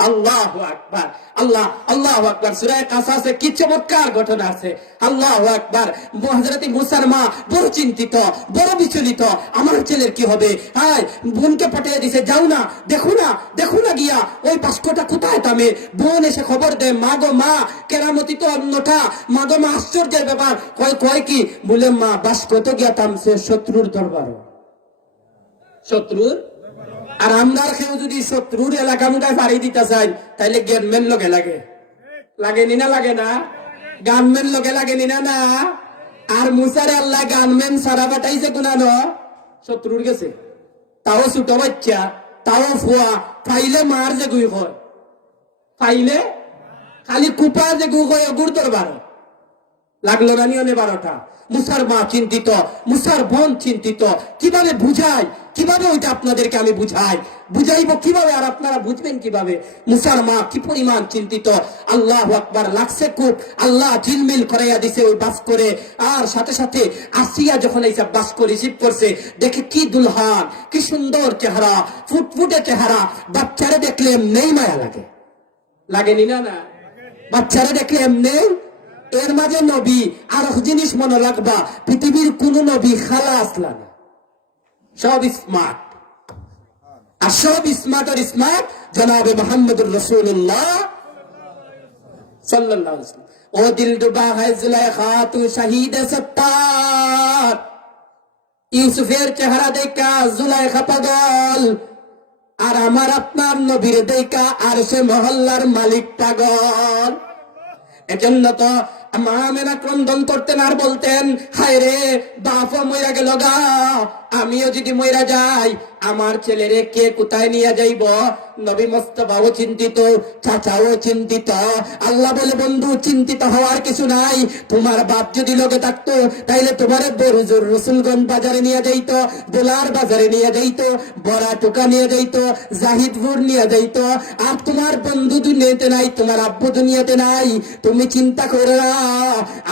আল্লাহু আকবার, আল্লাহ, আল্লাহু আকবার। সূরা কাসাসে কি চমৎকার ঘটনা আছে। আল্লাহু আকবার। হযরত মুসার মা বড় চিন্তিত, বড় বিচলিত, আমার ছেলের কি হবে? হায়, বোনকে পাঠিয়ে দিছে, যাও না, দেখো না, দেখো না গিয়া ওই বাস্কটা কোথায় থামে। বোন এসে খবর দেয়, মা গো মা, কেরামতি তো অন্যটা, মা গো মা, আশ্চর্যের ব্যাপার। কয় কি? বলে মা, বাস্ক তো গিয়া থামছে শত্রুর দরবারে। শত্রুর। আর আমরা কেউ যদি শত্রুর এলাকা মুখায় পাড়ি দিতে চাই, তাইলে গেটম্যান লোকে লাগে, লাগেনি না? লাগে না? গানম্যান লোকে লাগেনি না? না। আর মুসারে আল্লাহ গানম্যান সারা বাটাইছে কোনানো শত্রুর গেছে। তাও ছোট বাচ্চা, তাও ফুয়া, ফাইলে মার যে গুই হয়, ফাইলে খালি কুপা যে গু হয় গুড় দরবার। লাগলো না নিয়নে 12টা। মুসার মা চিন্তিত, মুসার বোন চিন্তিত। কিভাবে বুঝাই, কিভাবে ওইটা আপনাদেরকে আমি বুঝাইবো কিভাবে, আর আপনারা বুঝবেন কিভাবে? মুসার মা কি পরিমাণ চিন্তিত। আল্লাহু আকবার। লাগছে খুব। আল্লাহ ঝিলমিল করাইয়া দিছে ওই বাস করে। আর সাথে সাথে আসিয়া যখন এই বাস করে রিসিভ করছে, দেখে কি দুলহান, কি সুন্দর চেহারা, ফুটফুটে চেহারা। বাচ্চারা দেখলে এমনি মায়া লাগে, লাগেনি না? না। বাচ্চারা দেখলে এমনি। এর মাঝে নবী আর জিনিস মনে রাখবা, পৃথিবীর কোন নবী খালা আসলা না, সব স্মার্ট। আর সব স্মার্ট আর স্মার্ট জনাবে মুহাম্মদুর রাসূলুল্লাহ সাল্লাল্লাহু আলাইহি ওয়াসাল্লাম। ও দিলরুবা है जुलेखा तू शहीद सत्तार। ইউসুফের চেহারা দেখা জুলাইখা পাগল, আর আমার আপনার নবীর দেখা আর সে মহল্লার মালিক পাগল। এজন্য তো মা আমেনা ক্রন্দন করতেন আর বলতেন, হায় রে বাপ মইরা গেল গা, আমিও যদি মইরা যাই আমার ছেলেরে কে কোথায় নিয়ে যাইব? নবী মুস্তাফাও চিন্তিত, চাচাও চিন্তিত। আল্লাহ বলে, বন্ধু চিন্তিত হওয়ার কিছু নাই। তোমার বাপ যদি লগে থাকতো তাইলে তোমার বরুজুর রসুলগঞ্জ বাজারে নিয়ে যাইতো, বোলার বাজারে নিয়ে যাইতো, বড়া টুকা নিয়ে যাইতো, জাহিদপুর নিয়ে যাইতো। আর তোমার বন্ধু দুনিয়াতে নাই, তোমার আব্বু দুনিয়াতে নাই। তুমি চিন্তা করো না,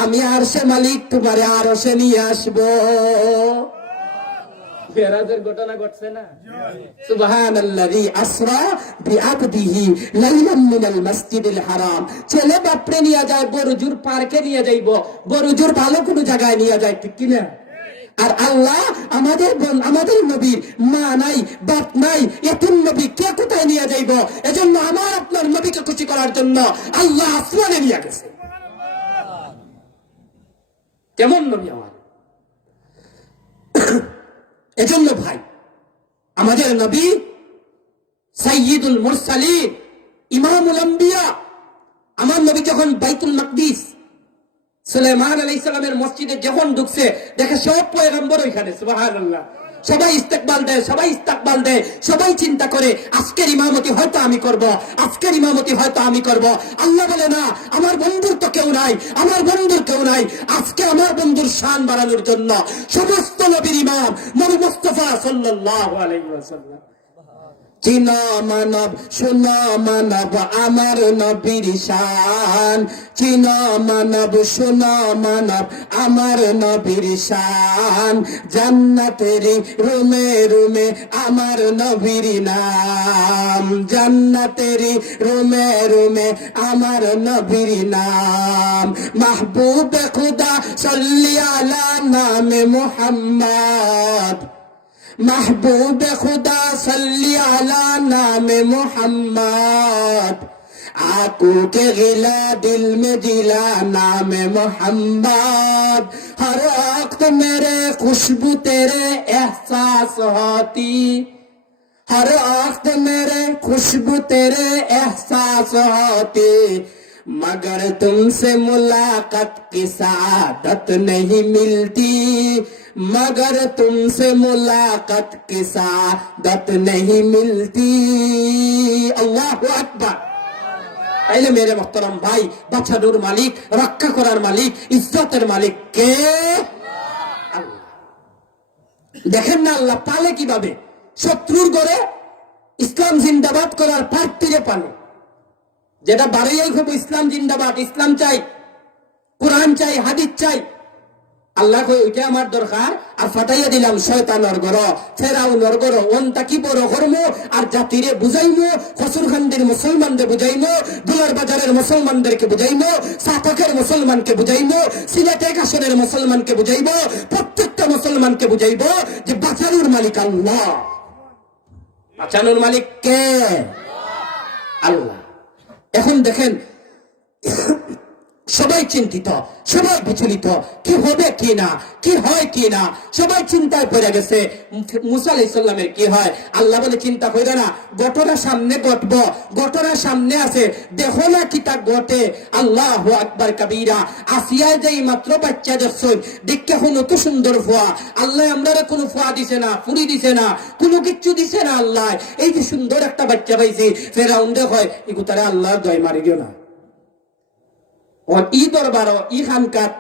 আমি আরশে মালিক তোমারে আরশে নিয়ে আসবো। ফেরাজের ঘটনা ঘটছে না? সুবহানাল্লাযী আসরা বিআবদিহি লাইলাম মিনাল মাসজিদিল হারাম। ছেলে বাপরে নিয়ে যায় বরুজুর পার্কে নিয়ে যাইব, বরুজুর ভালো কোনো জায়গায় নিয়ে যায়, ঠিক কিনা? আর আল্লাহ আমাদের নবীর মা নাই, বাপ নাই, এতিম নবী কে কোথায় নিয়ে যাইব? এজন্য আমার আপনার নবীকে খুশি করার জন্য আল্লাহ আসমানে নিয়ে গেছে। কেমন নবী আমার! এজন্য ভাই, আমাদের নবী সাইয়্যিদুল মুরসালিন, ইমামুল আম্বিয়া। আমার নবী যখন বাইতুল মাকদিস সুলাইমান আলাইহিস সালামের মসজিদে যখন ঢুকছে, দেখে সব পয়গম্বর ওইখানে। সুবহানাল্লাহ। সবাই ইস্তেকবাল দেয়, সবাই ইস্তাকবাল দেয়, সবাই চিন্তা করে আজকের ইমামতি হয়তো আমি করব, আজকের ইমামতি হয়তো আমি করব। আল্লাহ বলে, না, আমার বন্ধুর তো কেউ নাই, আমার বন্ধুর কেউ নাই। আজকে আমার বন্ধুর শান বাড়ানোর জন্য সমস্ত নবীর ইমাম নবী মুস্তাফা সাল্লাল্লাহু আলাইহি ওয়াসাল্লাম। চিনো মানব শোনো মানব আমার নবীর শান, চিনো মানব শোনো মানব আমার নবীর শান। জান্নাতের রুমে রুমে আমার নবীর নাম, জান্নাতের রুমে রুমে আমার নবীর নাম। মাহবুবে খুদা সাল্লি আলা নামে মুহাম্মদ, महबूब खुदा सल्ली अला नाम मोहम्मद। आंखों के गिला दिल में जिला नाम मोहम्मद। हर वक्त मेरे खुशबू तेरे एहसास होती, हर वक्त मेरे खुशबू तेरे एहसास होती। मगर तुमसे मुलाकात की सादत नहीं मिलती, मगर तुमसे मुलाकात की सादत नहीं मिलती। अल्लाहु अकबर। তাইলে মেরে মোহতারাম ভাই, বাঁচানোর মালিক, রক্ষা করার মালিক, ইজ্জতের মালিক কে? আল্লাহ। দেখেন না আল্লাহ পালে কিভাবে? শত্রুর ঘরে ইসলাম জিন্দাবাদ করার প্রার্থীরে পালে, যেটা বাড়িয়েই খুব ইসলাম জিন্দাবাদ, ইসলাম চাই, কোরআন চাই, হাদিস চাই। আল্লাহ কই ওইটা আমার দরকার, আর ফাটাইয়া দিলাম শয়তানের ঘর, ফেরাউনের ঘর, ওনটা কি বড় কর্ম, আর জাতিরে বুঝাইমো, খসুরখান্দির মুসলমানদের বুঝাইমো, দুলার বাজারের মুসলমানদেরকে বুঝাইমো, সাতকের মুসলমানকে বুঝাইমো, সিলেটে কাশনের মুসলমানকে বুঝাইবো, প্রত্যেকটা মুসলমানকে বুঝাইবো যে বাঁচানোর মালিক আল্লাহ। বাঁচানোর মালিক কে? আল্লাহ। এখন দেখেন সবাই চিন্তিত, সবাই বিচলিত, কি হবে কি না, কি হয় কি না, সবাই চিন্তায় পড়ে গেছে। মুসা আলাইহিস সালামের কি হয়? আল্লাহ বলে চিন্তা কইরা না, ঘটনা সামনে ঘটব, ঘটনা সামনে আছে, দেখো না কি তা ঘটে। আল্লাহু আকবার কবীরা। আসিয়া যেই মাত্র বাচ্চা দেখছই, দেখে হলো তো সুন্দর ফুয়া। আল্লাহ আমরারে কোনো ফুয়া দিছে না, ফুরি দিছে না, কোনো কিচ্ছু দিছে না। আল্লাহ এই যে সুন্দর একটা বাচ্চা পাইছি, ফেরাউন দেখয় ইগুতারে আল্লাহ দয় মারি গিয়ে না। ই দরবার ই খানকাত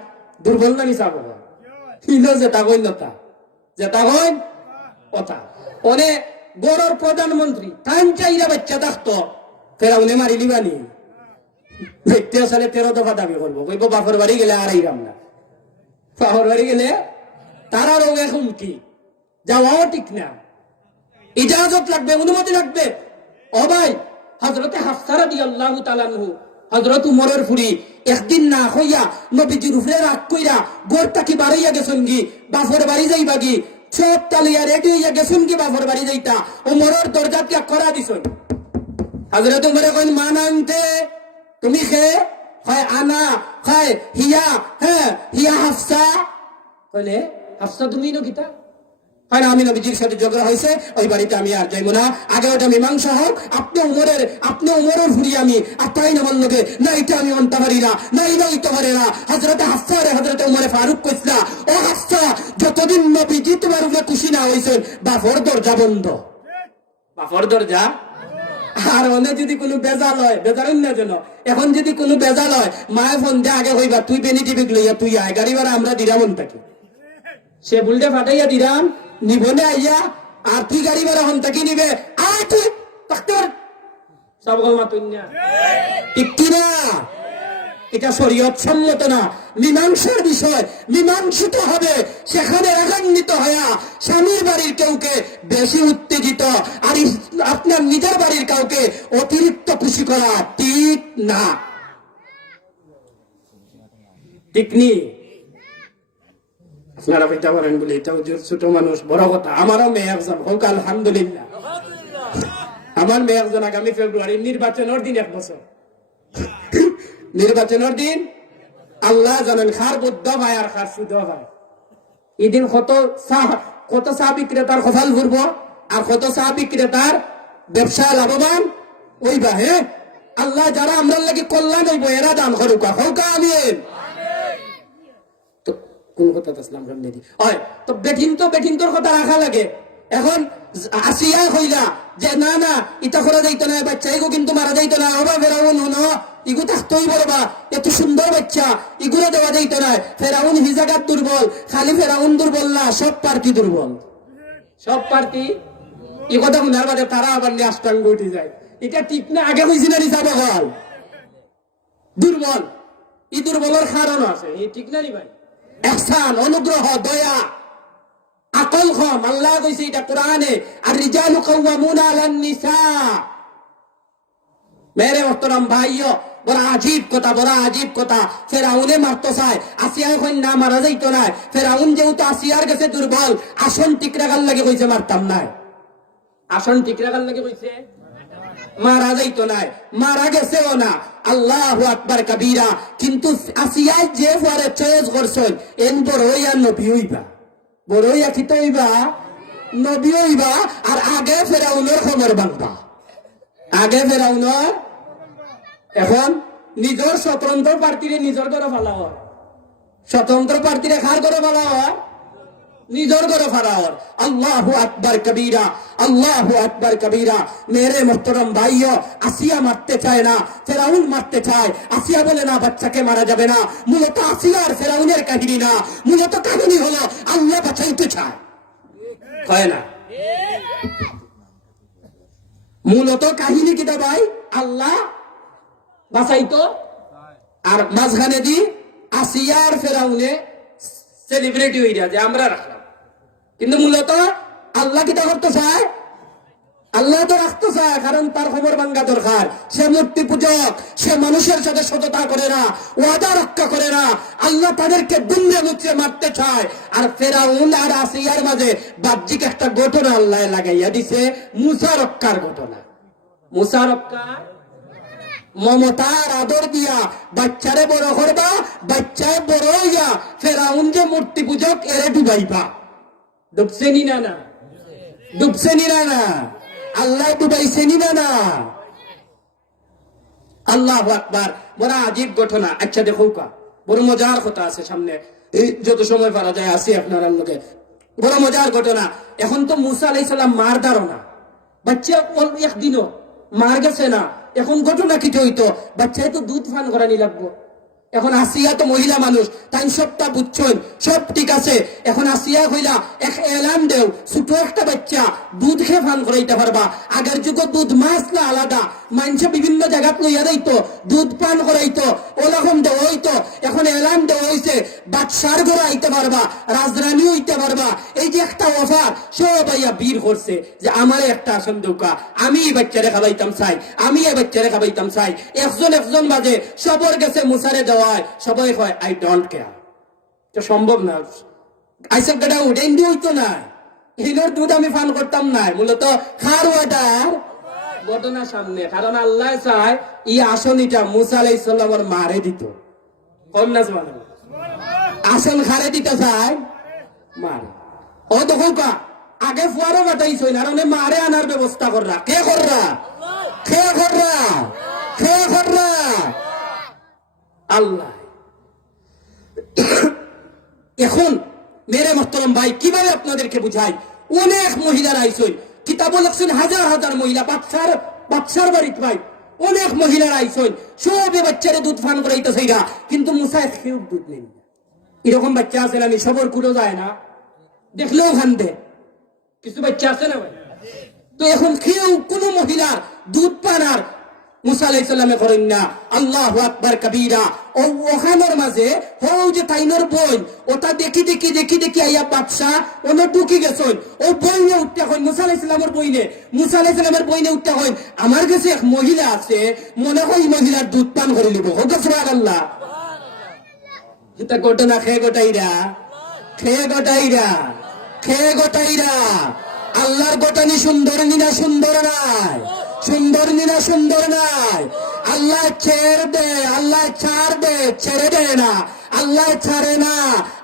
দুর্বল নানি চাব যেটা গণ্যতা, যেটা গণ কথা অনে গড়ের প্রধানমন্ত্রী টাইম চাইরা বাচ্চা থাকতো, ফেরাউনে মারি লিবানি দেখতে আসলে 13 দফা দাবি করবো, কইব বাপর বাড়ি গেলে আর আইরাম না, বাপর বাড়ি গেলে তারারও এখন কি যাওয়াও ঠিক না, ইজাজত লাগবে, অনুমতি লাগবে। ও ভাই, হযরতে হাফসা রাদিয়াল্লাহু তাআলা আনহু, হযরত উমরের ফুরি একদিন না হইয়া নবীজির উপরে রাগ কইরা গোরটা কি বাড়াইয়া গেছেন কি বাপর বাড়ি যাইবা কি, সব তালিয়া রেডি হইয়া গেছেন কি বাপর বাড়ি যাইতা, উমরের দরজা ত্যাগ করা দিছেন। হযরত উমরে কইন মান আনতে তুমি খে হয় আনা হয় হিয়া, হ্যাঁ হিয়া হাফসা, কইলে হাফসা তুমি ন কিতা হয় না, আমি নবীজির সাথে ঝগড়া হয়েছে, ওই বাড়িতে আমি আর যাইব না, আগে ওটা মীমাংসা হোক, আপনি উমরের ফুরি আমি আর তাই না বলল না, এটা আমি অন্তা পারি না, না এটা হইতে পারে না। হযরতে হাফসা রে হযরতে উমরে ফারুক কইসলা, ও হাফসা যতদিন নবীজি তোমার উপরে খুশি না হইছেন, বাপর দরজা বন্ধ, বাপর দরজা। আর অনেক যদি কোনো বেজাল হয়, বেজাল না যেন, এখন যদি কোনো বেজাল হয়, মায়ে ফোন দিয়ে আগে হইবা তুই বেনি টিভি লইয়া তুই আয়, গাড়ি ভাড়া আমরা দিরামন থাকি, সে বুলটে ফাটাইয়া দিরাম নিবনে আইয়া, আর তুই গাড়ি ভাড়া হন তাকি নিবে, আয় তুই ডাক্তার সব গমাতুন্যা ঠিক কিনা? এটা শরীয়ত সম্মত না, মীমাংসার বিষয়, মীমাংসিত হবে। সেখানে রাগান্বিত হইয়া স্বামীর বাড়ির কাউকে বেশি উত্তেজিত আর আপনার নিজের বাড়ির কাউকে অতিরিক্ত খুশি করা ঠিক না, ঠিক নি? আপনারা কইতে পারেন বলে এটা ছোট মানুষ, বড় কথা। আমারও মেয়ে একজন হোক আলহামদুলিল্লাহ, আমার মেয়ে একজন আগামী ফেব্রুয়ারি নির্বাচনের দিন 1 বছর, নির্বাচনের দিন আল্লাহ জানেন খার বুদ্ধ ভাই আর খার সুদ ভাই, এদিন কত চা বিক্রেতার কপাল ঘুরব আর কত চা বিক্রেতার ব্যবসা লাভবান ওইবা। হ্যাঁ, আল্লাহ যারা আমরা লাগে কল্যাণ হইব এরা দান করুকা, হোক আমিন। কোন কথা আসলাম রামদি হয় তো বেঠিন তোর কথা রাখা লাগে। এখন আসিয়া হইলা যে না না ইটা করা যাইতো না, বাচ্চা এগো কিন্তু মারা যাইতো না, ওবা ফেরাউন হন ইগু থাকতই বলবা, এত সুন্দর বাচ্চা ইগুলো দেওয়া যাইতো না। ফেরাউন হিজাগাত দুর্বল, খালি ফেরাউন দুর্বল না, সব পার্টি দুর্বল, সব পার্টি। এই কথা শুনার বাদে তারা আবার নিয়ে আষ্টাঙ্গ উঠে যায়, এটা ঠিক না? আগে হয়েছি না নিসা বল দুর্বল, এই দুর্বলের কারণ আছে, এই ঠিক না নি ভাই? ihsan, অনুগ্রহ, দয়া, আকল কম। আল্লাহ কইছে এটা কোরআনে, আর রিজালু কাওয়ামুনা আলান নিসা। মেরে মোহতরম ভাইও, বড় আজীব কথা, বড় আজীব কথা। ফেরাউনে মারতো চায়, আসিয়া এখন না মারা যাইতো না। ফেরাউন যেহেতু আসিয়ার কাছে দুর্বল, আসন ঠিক রাখার লাগে কইছে মারতাম নাই, আসন ঠিক রাখার লাগে কইছে মারা যাইতো না, মারা গেছেও না। আল্লাহু আকবার কবীরা। কিন্তু আসিয়া যে পরে চয়েস করছেন এন বড় হইয়া নবী হইবা, বড় হইয়া কি হইবা? নবী হইবা। আর আগে ফেরাউনের খবর বাংবা, আগে ফেরাউনের। এখন নিজের স্বতন্ত্র প্রার্থীরে নিজের ঘরে ফেলা হয়, স্বতন্ত্র প্রার্থীরে কার ঘরে ফেলা হয়? নিজের ঘরে ফেলা হয়। আল্লাহু আকবার কবীরা, আল্লাহু আকবার কবীরা। মেরে মোহতরম ভাইও, আসিয়া মারতে চায় না, ফেরাউন মারতে চায়। আসিয়া বলে না বাচ্চাকে মারা যাবে না। মূলত আসিয়া আর ফেরাউনের কাহিনী না, মূলত কাহিনী হলো আল্লাহ বাঁচাইতে চায়, হয় না? মূলত কাহিনী কিটা ভাই? আল্লাহ বাঁচাইতো, আর মাঝখানে দি আসিয়ার ফেরাউনে সেলিব্রিটি হইয়া যে আমরা রাখলাম, কিন্তু মূলত আল্লাহ কিটা করতে চায়? আল্লাহ তো রাখতে চায়, কারণ তার খবর ভাঙ্গা দরকার। সে মূর্তি পূজক, সে মানুষের সাথে সততা করে না, ওয়াদা রক্ষা করে না। আল্লাহ তাদেরকে দুমড়ে মুচড়ে মারতে চায়। আর ফেরাউন আর আসিয়ার মাঝে বাহ্যিক একটা ঘটনা আল্লাহ লাগাইয়া দিছে, মুসা রক্ষার ঘটনা। মুসা রক্ষা মমতার আদর দিয়া বাচ্চারে বড় করবা, বাচ্চায় বড় হইয়া ফেরাউন যে মূর্তি পূজক এরে ডুবাইবা। ডুবছে নি না? ডুবছে নি না? আল্লাহ ডুবাইছে নি না? আল্লাহু আকবার। বড় আজীব ঘটনা। আচ্ছা দেখো কা, বড় মজার কথা আছে সামনে, এই যত সময় পারা যায় আসি আপনার লোকে। বড় মজার ঘটনা। এখন তো মুসা আলাইহিস সালাম মার ধারণা, বাচ্চা একদিনও মার গেছে না। এখন ঘটনা কি হইতো? বাচ্চায় তো দুধ পান করানি লাগবো। এখন আসিয়া তো মহিলা মানুষ, তাই সবটা বুঝছেন, সব ঠিক আছে। এখন আসিয়া হইলা এক এলান দেও, ছোট একটা বাচ্চা দুধ খেয়ে পান করাইতে পারবা। আগের যুগে দুধ মাছলা আলাদা, মানুষে বিভিন্ন জায়গাত লইয়া দিত, দুধ পান করাইতো, ওরকম দেওয়া হইতো। এখন এলান দেওয়া হইছে বাদশার ঘরে আইতে পারবা, রাজরানী হইতে পারবা। এই যে একটা অফার সবাইয়া বীর করছে যে আমার একটা আসন দৌকা, আমি এই বাচ্চারে খাবাইতাম চাই, আমি এই বাচ্চারে খাবাইতাম চাই। একজন বাজে সবর গেছে মুসারে দেওয়ায়, সবাই কয় আই ডোন্ট কেয়ার। তো সম্ভব না, আইসব গাড়া উঠেন দিয়ে হইতো না, এগুলোর দুধ আমি পান করতাম না। মূলত খারওয়াটার ঘটনা সামনে, কারণ আল্লাহ চায় এই আসনিটা মুসা আলাইহিস সালামের মারে দিত। কন্যা আসন খারে দিতে চায় মারে। ও দেখো কা আগে ফুয়ারও বাটাইছই না, কারণ মারে আনার ব্যবস্থা কররা। কে কররা? কে কররা? কে কররা? আল্লাহ। এখন মেরে মোহতরম ভাই, কিভাবে আপনাদেরকে বুঝাই? অনেক মহিলারা আইসই, কিতাব লেখছেন হাজার হাজার মহিলা, বাচ্চার বাড়িতে ভাই অনেক মহিলারা আইসই, সবে বাচ্চারে দুধ পান করাইতেছে, কিন্তু মুসায় খেয়েও দুধ নেই। এরকম বাচ্চা আছে না? সবর কুড়ো যায় না, দেখলেও খান্দে। কিছু বাচ্চা আছে না ভাই? তো এখন কেউ কোন মহিলার দুধ পান আর মুসা আলাইহিস সালামে করেন না। আল্লাহু আকবার কবীরা। ও ওখানের মাঝে হও যে তাইনর বই, ওটা দেখি আইয়া বাদশা ওনে ঢুকি গেছেন। ও বইনে উঠতে হয় মুসা আলাইহিস সালামের বইনে, মুসা আলাইহিস সালামের বইনে উঠতে হয় আমার কাছে এক মহিলা আছে, মনে হয় মহিলার দুধ পান করে নিব। হোক সুবহানাল্লাহ। এটা ঘটনা খেয়ে গোটাইরা আল্লাহর গোটানি সুন্দর নিনা সুন্দর নাই, সুন্দর নিনা সুন্দর নাই। আল্লাহ ছেড়ে দে, আল্লাহ ছাড় দে, ছেড়ে দেয় না। আল্লাহ ছাড়ে না,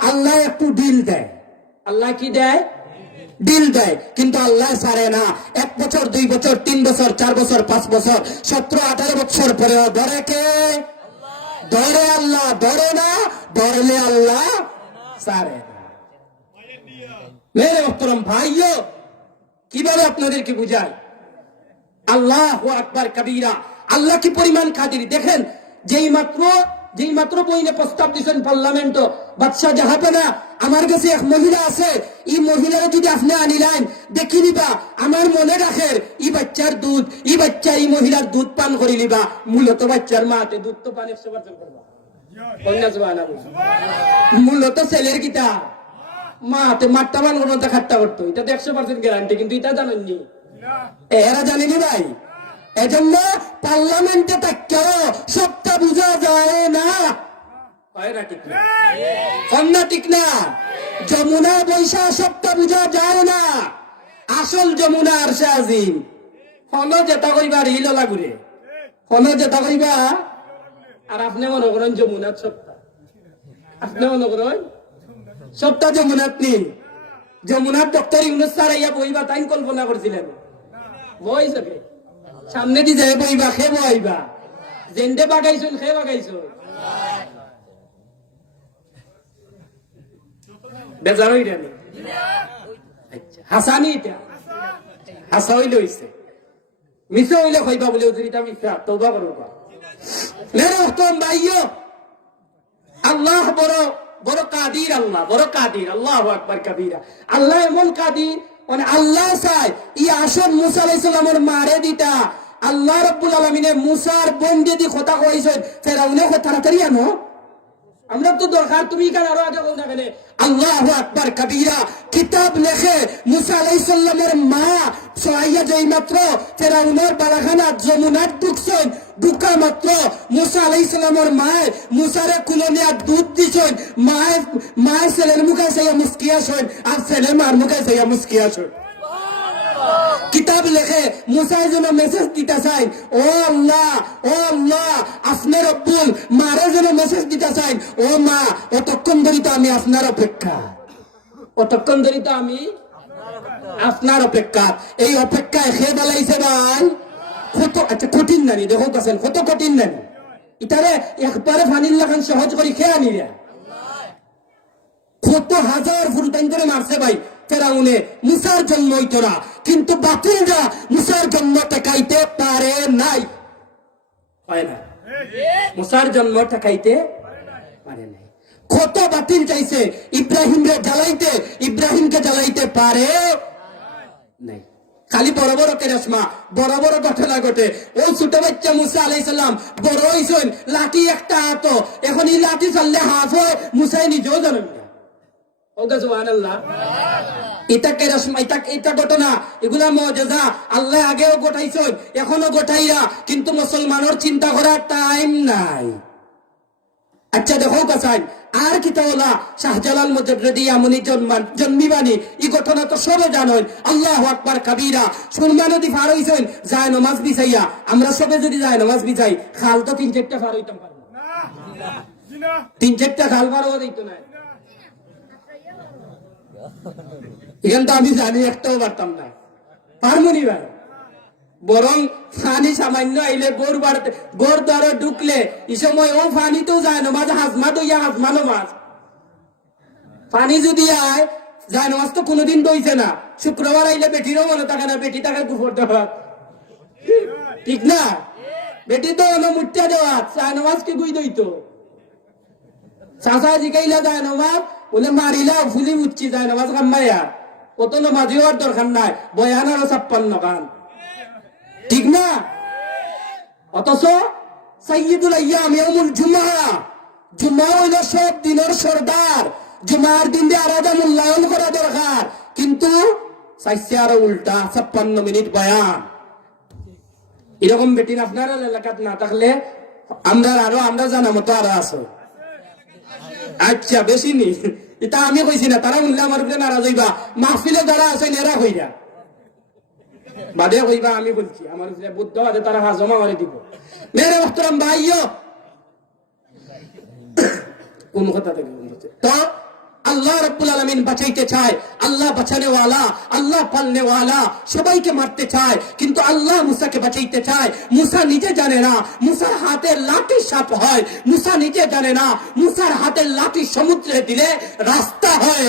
আল্লাহ একটু ডিল দেয়। আল্লাহ কি দেয়? ডিল দেয়, কিন্তু আল্লাহ ছাড়ে না। 1 বছর 2 বছর 3 বছর 4 বছর 5 বছর 17-18 বছর পরেও ধরে কে? ধরে আল্লাহ। ধরে না, ধরলে আল্লাহ ছাড়ে না। মেরে মোহতরম ভাইও, কিভাবে আপনাদেরকে বুঝায়? আল্লাহু আকবার কবীরা। আল্লাহ কি পরিমাণ কাদির দেখেন। যেই মাত্র বইনে প্রস্তাব দিচ্ছেন পার্লামেন্ট, বাদশাহ যাহাতে না আমার কাছে এক মহিলা আছে, এই মহিলারা যদি আপনি আনিলেন দেখি নিবা, আমার মনে রাখের ই বাচ্চার দুধ, ই বাচ্চা এই মহিলার দুধ পান করে নিবা। মূলত বাচ্চার মাতে দুধ তো পান 100% করবা। মূলত ছেলের গীতা মাতে মাঠটা পান করবো, খাট্টা করতো, এটা তো 100% গ্যারান্টি, কিন্তু এটা জানেননি, এরা জানেনি ভাই। এজন্য পার্লামেন্টে থাকতেও সবটা বোঝা যায় না। ঠিক না? যমুনা বৈশা সবটা বোঝা যায় না। আসল যমুনা আরশে আজিম। হলো যেটা কইবা রিল লাগুরে, হলো যেটা কইবা। আর আপনি মনে করেন যমুনার সবটা, আপনি মনে করেন সবটা যমুনার নি। যমুনার ডক্টর ইউনুস স্যার ইয়া বইবা তাই কল্পনা করছিলেন? বই যাবে সামনে দি যায় বইবা, খে বইবা, জেন্ডে বাগাইছুন খে বাগাইছুন। বেজার হইরা নি? হাসানি এটা হাসা হইলে হইছে, মিছে হইলে কইবা বলে উজরিটা মিছা, তওবা করবা। মেরে উত্তম ভাইও, আল্লাহ বড় বড় কাদির, আল্লাহ বড় কাদির। আল্লাহু আকবার কবীরা। আল্লাহ এমন কাদির, মানে আল্লাহ চায় ই আসন মুসা আলাইহিস সালামের মারে দিতা। আল্লাহ রাব্বুল আলামিনে মুসার বোন যদি কথা কইছেন ফেরাউনে কথা তাড়াতাড়ি আনো, আমরা তো দরকার তুমি কেন আরো আগে বলতে গেলে আল্লাহু আকবার কবীরা কিতাব লেখে মুসা আলাইহিস সালামের মা সোয়াইয়া যেই মাত্র ফেরাউনের বালাখানা যমুনার ঢুকছেন ঢুকা মাত্র মুসা আলাইহিস সালামের মায়ে মুসারে কুলনিয়া দুধ দিছেন মায়ের ছেলের মুখে চাইয়া মুস্কিয়া শোন আর ছেলের মার মুখে চাইয়া মুস্কিয়া শোন কিতাব লেখে মুসাই যেন মেসেজ দিতে চাই ও আল্লাহ আপনি রব্বুল মারে যেন মেসেজ দিতে চাই ও মা অতক্ষণ ধরে তো আমি আপনার অপেক্ষা অতক্ষণ ধরে তো আমি আপনার অপেক্ষা এই অপেক্ষায় খেয়ে বেলাইছে ভাই কত আচ্ছা কঠিন নানি দেখো কাছেন কত কঠিন নানি ইতারে একবারে ফানির লাগান সহজ করে খেয়ে আনি কত হাজার ফুলটাইন করে মারছে ভাই ফেরাউনে মুসার জন্যই তোরা কিন্তু বাতিলরা মুসার জন্ম টেকাইতে পারে নাই পায় না মুসার জন্ম টেকাইতে পারে নাই কত বাতিল চাইছে ইব্রাহিমকে জ্বালাইতে পারে নাই খালি বড় বড় কেরাসমা বড় বড় ঘটনা ঘটে ওই ছোট বাচ্চা মুসা আলাইহিস সালাম বড় হইছেন লাঠি একটা হাত এখন এই লাঠি চাললে হাফ হয় মুসাই নিজেও জানেন না ওগা সুবহানাল্লাহ এটা ঘটনা এগুলা মুজিজা আল্লাহ আগেও ঘটাইছেন এখনো ঘটাইরা কিন্তু মুসলমানের চিন্তা করার টাইম নাই আচ্ছা দেখো কাছাই আর কিতাওলা শাহজালাল মুজাদ্দিদি আমনি জন্মিবানি এই ঘটনা তো সবে জানেন আল্লাহু আকবার কবীরা সুরমা নদী পার হইছেন যায় নামাজ বিছাইয়া আমরা সবে যদি যায় নামাজ বিছাই খাল তো 3-4টা পার হইতাম পারবো না 3-4টা খাল পার হইতো না এখান তো আমি জানি একটাও পারতাম না পারমনি ভাই বরং ফানি সামান্য আইলে গোর দ্বারা ঢুকলে এই সময় ও ফানি তো যায় নামাজ হাজমা তো হাজমা নামাজ পানি যদি আয় যায় নামাজ তো কোনোদিন দইছে না শুক্রবার আইলে বেটিরও মনে থাকে না বেটি তাকে গুফর দেওয়া ঠিক না বেটি তো মুঠা দেওয়া যায় নামাজ কি গুই দইতো চাষা জিকাইলা যায় নামাজ বলে মারিলা ফুলি উঠছি যায় নামাজ কামাইয়া কত নামাজি হওয়ার দরকার নাই বয়ান আরো 56 গান ঠিক না অথচ সাইয়্যিদুল আইয়াম ইয়াউমুল জুমআ হইল সব দিনের সরদার জুমার দিন দিয়ে আলাদা মূল্যায়ন করা দরকার কিন্তু সাইসে আরো উল্টা 56 মিনিট বয়ান এরকম বেটিন আপনার এলাকাত না থাকলে আমরা জানা মতো আরো আছে আচ্ছা বেশি নি এটা আমি কইছি না তারা উল্লা আমার উপরে নারাজ হইবা মাহফিলে যারা আছেন এরা কইরা বাদে কইবা আমি বলছি আমার উপরে বুদ্ধ বাদে তারা হাজমা করে দিব মেরে মোহতারাম ভাইও কোন কথা থেকে বলতে তো আল্লাহ রাব্বুল আলামিন বাঁচাইতে চায় আল্লাহ বাঁচানে ওয়ালা আল্লাহ পালনে ওয়ালা সবাইকে মারতে চায় কিন্তু আল্লাহ মুসাকে বাঁচাইতে চায় মুসা নিজে জানে না মুসার হাতের লাঠি সাপ হয় মুসা নিজে জানে না মুসার হাতের লাঠি সমুদ্রে দিলে রাস্তা হয়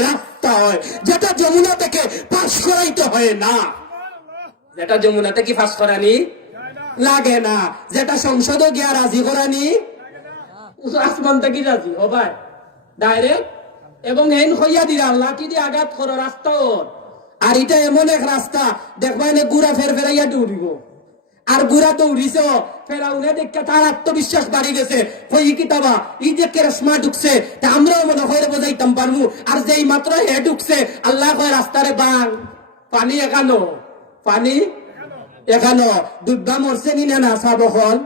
যেটা যমুনা থেকে পাস করাইতে হয় না যেটা যমুনা থেকে পাস করানি লাগে না যেটা সংসদে গিয়া রাজি করানি আসমান থেকে রাজি ও ভাই ডাইরেক্ট এবং হেন হইয়া দিলা লাঠি দিয়ে আঘাত করো রাস্তা ওর আর এটা এমন এক রাস্তা দেখবা এনে গুড়া ফেরাইয়া দৌড়িব আর গুড়া দৌড়িছ ফেরাউনে দেখে তার আত্মবিশ্বাস বাড়ি গেছে হই কিতাবা এই যে কেরসমা ঢুকছে তা আমরাও মনে হয় বোঝাইতাম পারবো আর যেই মাত্র হে ঢুকছে আল্লাহ কয় রাস্তারে বাং পানি এখানো দুব্বা মরছে নি না সাবহল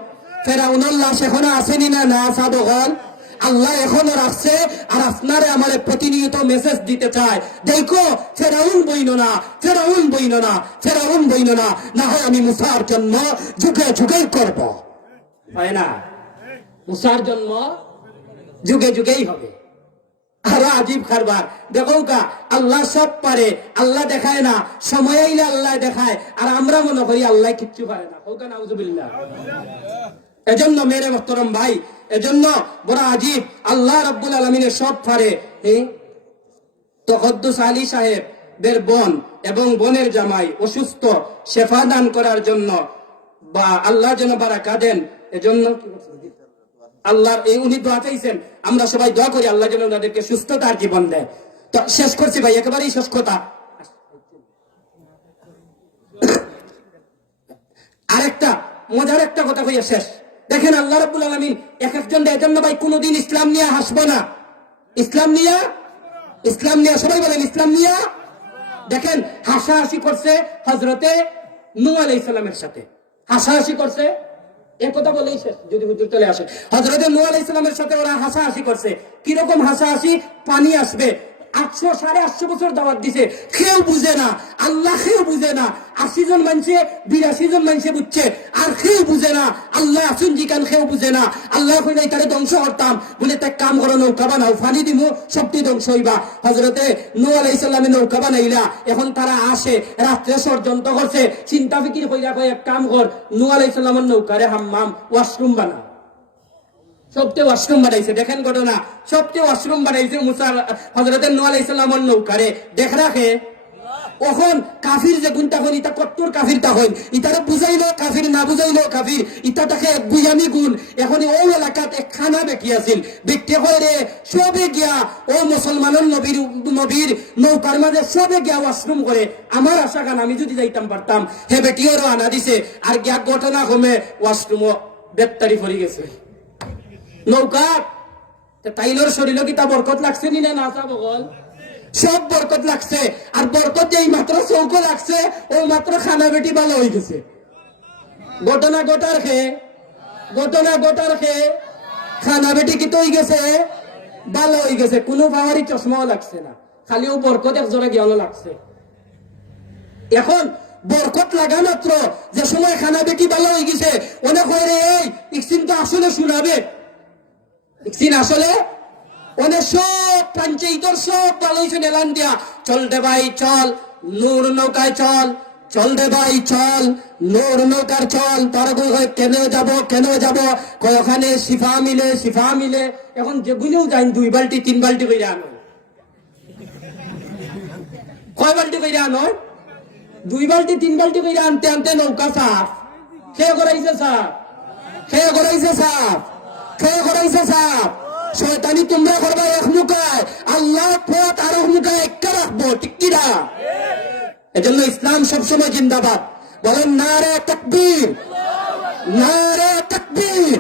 ফেরাউনের লাশ এখনো আসেনি না সাবহল আল্লাহ এখনো রাখছে আর আপনারে আমার প্রতিনিয়ত মেসেজ দিতে চায় দেখো ফেরাউন বইনো না না হয় আমি মুসার জন্ম যুগে করব হয় না মুসার জন্ম যুগেই হবে আর আজীব কারবার দেখো কা আল্লাহ সব পারে আল্লাহ দেখায় না সময় আইলে আল্লাহ দেখায় আর আমরা মনে করি আল্লাহ কিচ্ছু পারে না হোক নাউজুবিল্লাহ এজন্য মেরে মোহতারাম ভাই এজন্য বড় আজীব আল্লাহ রাব্বুল আলামিনের সব পারে তকদ্দুস আলী সাহেবের বোন এবং বোনের জামাই অসুস্থ শেফা দান করার জন্য বা আল্লাহ যেন বারাকা দেন এজন্য আল্লাহর উনি দোয়া চাইছেন আমরা সবাই দোয়া করি আল্লাহ যেন ওনাদেরকে সুস্থতার জীবন দেয় তো শেষ করছি ভাই একেবারেই শেষ কথা আরেকটা মজার একটা কথা কইয়া শেষ দেখেন আল্লাহ রাব্বুল আলামিন এক একজন এজন্য ভাই কোনোদিন ইসলাম নিয়ে হাসবো না, ইসলাম নিয়ে সবাই বলেন ইসলাম নিয়ে। দেখেন হাসাহাসি করছে হযরতে নূহ আলাইহিস সালামের সাথে, হাসাহাসি করছে, এক কথা বলেই শেষ যদি হুজুর চলে আসে। হযরতে নূহ আলাইহিস সালামের সাথে ওরা হাসাহাসি করছে। কিরকম হাসাহাসি? পানি আসবে, 800-850 বছর দাওয়াত দিছে, কেউ বুঝে না, আল্লাহ কেউ বুঝে না। 80 জন মানুষে 82 জন মানুষে বুঝছে, আর কেউ বুঝে না আল্লাহ আসুন জিকান, কেউ বুঝে না। আল্লাহ কইলে তারে ধ্বংস করতাম, বলে তাই কাম করো, নৌকা বানাও, পানি দিমু, সবটি ধ্বংস হইবা। হযরতে নূহ আলাইহিস সালামে নৌকা বানাইলা, এখন তারা আসে, রাত্রে ষড়যন্ত্র করছে, চিন্তা ফিকির কইরা কয় এক কাম কর, নূহ আলাইহিস সালামের নৌকারে হাম্মাম ওয়াশরুম বানা। সবচেয়ে ওয়াশরুম বানাইছে, দেখেন ঘটনা, সবচেয়ে ওয়াশরুম বানাইছে মুসা হযরতে নূহ আলাইহিস সালামের নৌকারে। দেখ রাখে এখন কাফির যে গুণ তখন ইটা কত্তর কাফির তখন ইটারে বুঝাইলো কাফির, না বুঝাইলো কাফির, ইটা তাকে এক বুঝানি গুণ। এখন ও এলাকাত এক খানা বেকি আছিল, ব্যক্তি হয়ে সবে গিয়া ও মুসলমানের নবীর নৌকার মাঝে সবে গিয়া ওয়াশরুম করে। আমার আশা গান আমি যদি যাইতাম পারতাম, হে বেটিওরও আনা দিছে, আর গিয়া ঘটনা কমে ওয়াশরুমও বেত্তারি ফরি গেছে নৌকা। তাইলোর শরীর কি তা বরকত লাগছে নি না? না বল, সব বরকত লাগছে। আর বরকত যেই মাত্র চৌক লাগছে, ও মাত্র খানা বেটি ভালো হয়ে গেছে। ঘটনা গোটার খে খানা বেটি কি তো হয়ে গেছে, ভালো হয়ে গেছে, কোনো পাওয়ারই চশমাও লাগছে না, খালি ও বরকত একজনে গিয়ানো লাগছে। এখন বরকত লাগা মাত্র যে সময় খানা বেটি ভালো হয়ে গেছে, অনেক হয় এই ইকসিন তো আসলে শুনাবে, ইকসিন আসলে অনেক সব পঞ্চায়েতর সব ভালো হয়েছে এলান দিয়া, চল রে ভাই চল, নূর নৌকায় চল, চল রে ভাই চল, নূর নৌকার চল। তার কেন যাব, ওখানে শিফা মিলে। এখন যেগুলোও যাই 2 বালতি 3 বালতি করে আনো, কয় বালতি করে আনো? 2 বালতি 3 বালতি করে আনতে আনতে নৌকা সাফ। খেয়ে করাইছে সাফ। শয়তানি তোমরা করবা এক মুখায়, আল্লাহ পথ আর এক মুখায় একটা রাখবো, ঠিক কিনা? এজন্য ইসলাম সবসময় জিন্দাবাদ। বলেন নারে তাকবীর, নারে তাকবীর।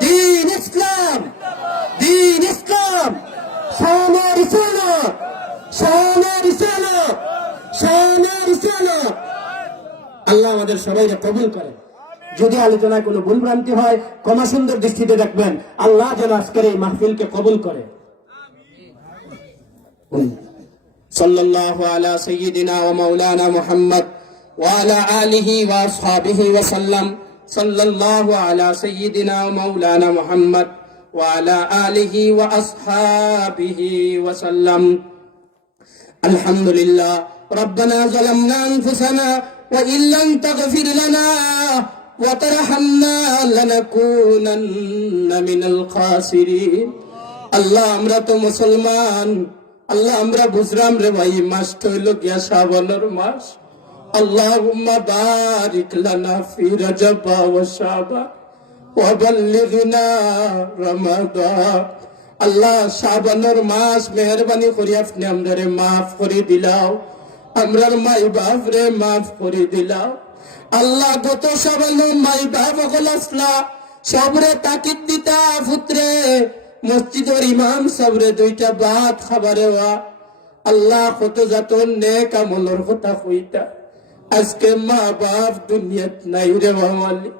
দ্বীন ইসলাম, শানে রিসালাত। আল্লাহ আমাদের সবাইকে কবুল করেন। যদি আলোচনায় কোনো ভুল ভ্রান্তি হয় ক্ষমা সুন্দর দৃষ্টিতে দেখবেন। আল্লাহ যেন আজকের এই মাহফিলকে কবুল করে। সাল্লাল্লাহু আলা সাইয়্যিদিনা ওয়া মাওলানা মুহাম্মদ ওয়া আলা আলিহি ওয়া আসহাবিহি ওয়া সাল্লাম। সাল্লাল্লাহু আলা সাইয়্যিদিনা ওয়া মাওলানা মুহাম্মদ ওয়া আলা আলিহি ওয়া আসহাবিহি ওয়া সাল্লাম। আলহামদুলিল্লাহ। রব্বানা যালামনা আনফুসানা ওয়া ইল্লাম তাগফির লানা وترحمنا لنكونن من الخاسرين। আল্লাহ আমরা তো মুসলমান, আল্লাহ আমরা বুঝলাম রে ভাই মাসটা হইল গিয়া শাবানের মাস। আল্লাহুম্মা বারিক লানা ফি রজব ওয়া শাবান ওয়া বাল্লিগনা রমাদান। আল্লাহ শাবানের মাস মেহেরবানি করি আপনি আমরারে মাফ করে দিলাও, আমরার মাই বাপ রে মাফ করে দিলাও। আল্লাহ গত সবাই মাই বাপ সকল আসলা সবরে তাকিদ দিতা পুত্রে মসজিদের ইমাম সবরে 2টা ভাত খাবারে ওয়া। আল্লাহ কত যাতন নেক আমলের কথা কইতা, আজকে মা বাপ দুনিয়াত নাই রে বাঙালি।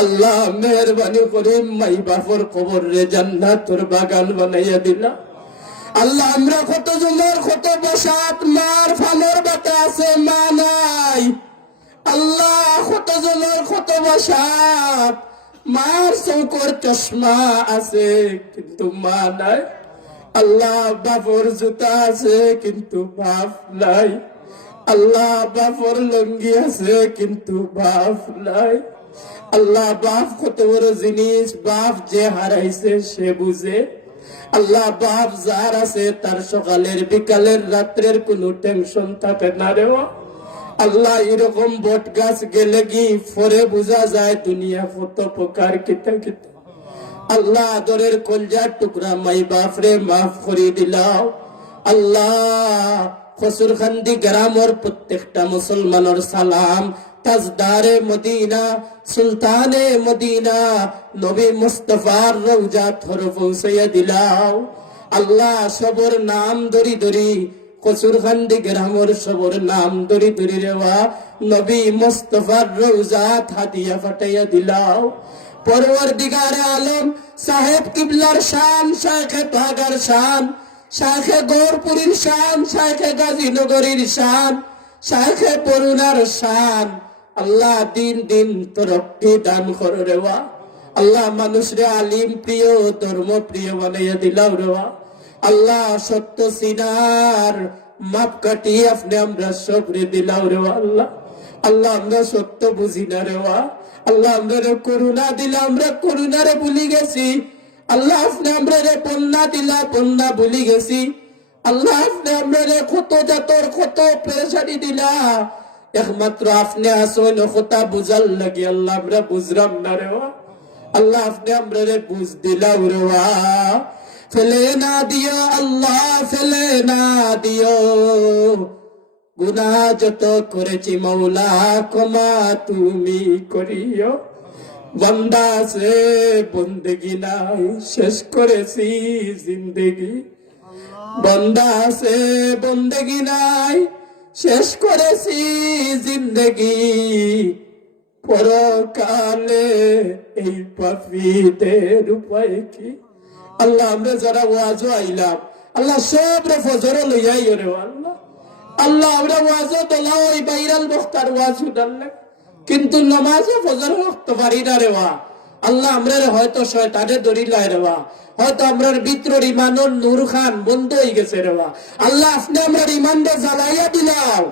আল্লাহ মেহরবানি করে মাই বাপর কবর রে জান্নাতের বাগান বানাইয়া দিলা। আল্লাহ আমরা কত জনের কত বসাত মার ফালর বাতা আছে, মা নাই। আল্লাহ কত জনের কত বসাত মার চৌকর চশমা আছে কিন্তু মা নাই। আল্লাহ বাপর জুতা আছে কিন্তু বাপ নাই। আল্লাহ বাপর লঙ্গি আছে কিন্তু বাপ নাই। আল্লাহ বাপ কত বড় জিনিস, বাপ যে হারাইছে সে বুঝে। আল্লাহ বাপ যার আছে তার সকালের বিকালের রাত্রের কোনো টেনশন থাকে না রে। আল্লাহ এরকম বট গাছ গেলে কি ফরে বোঝা যায় দুনিয়া কত প্রকার কিতা কিতা। আল্লাহ আদরের কলজার টুকরা মাই বাপরে মাফ করে দিলাও। আল্লাহ খসুরখান্দি গ্রামের প্রত্যেকটা মুসলমানের সালাম তাজদারে মদিনা সুলতানে মদিনা নবী মুস্তাফার রওজা থর পৌঁছাইয়া দিলাও। আল্লাহ সবর নাম ধরি ধরি কসুরখান্দি গ্রামের সবর নাম ধরি ধরি রেওয়া নবী মুস্তাফার রওজা হাদিয়া ফাটাইয়া দিলাও। পরওয়ারদিগারে আলম সাহেব কিবলার শান, শাইখে তাগার শান, শাইখে গৌরপুরীর শান, শাইখে গাজীনগরীর শান, শাইখে বরুণার শান। আল্লাহ দিন দিন তরক্কি দান করো রেওয়া। আল্লাহ মানুষরে আলিম প্রিয় ধর্ম প্রিয় বানাইয়া দিলাও রেওয়া। আল্লাহ সত্য সিনার মাপ কাটিয়ে আপনি আমরা সবরে দিলাও রেওয়া। আল্লাহ আল্লাহ আমরা সত্য বুঝি না রেওয়া। আল্লাহ আমরা করুণা দিলা, আমরা করুণারে ভুলি গেছি। আল্লাহ আপনি আমরা বন্যা দিলা, বন্যা ভুলি গেছি। আল্লাহ আপনি আমরা কত জাতর কত পেরেশানি দিলা, একমাত্র আপনি আসেন কথা বুঝার লাগে। আল্লাহ আমরা বুঝলাম না রেওয়া। আল্লাহ আপনি আমরা বুঝ দিলাও রেওয়া। ফেলে না দিও আল্লাহ, ফেলে না দিও, গুনাহ যত করেছি মৌলা ক্ষমা তুমি করিও। বান্দা সে বন্দেগি নাই শেষ করেছি জিন্দেগি, বান্দা সে বন্দেগি নাই শেষ করেছি জিন্দেগি। পরকালে এই পাপীদের উপায় কি? আল্লাহ আমরা যারা ওয়াজও আইলাম আল্লাহ সব রে ফজর লইয়াই রে আল্লাহ। আল্লাহ আমরা ওয়াজও দলাও এই বাইরাল বক্তার ওয়াজ শুনলে, কিন্তু নামাজও ফজর রক্ত পারি না রেওয়া। আল্লাহ আমরা হয়তো শয়তানে দরিলাই রেওয়া, হয়তো আমরার ভিতরের ইমানের নূর খান বন্ধ হয়ে গেছে রেওয়া। আল্লাহ আপনি আমরা ইমানরে জ্বালাইয়া দিলাও।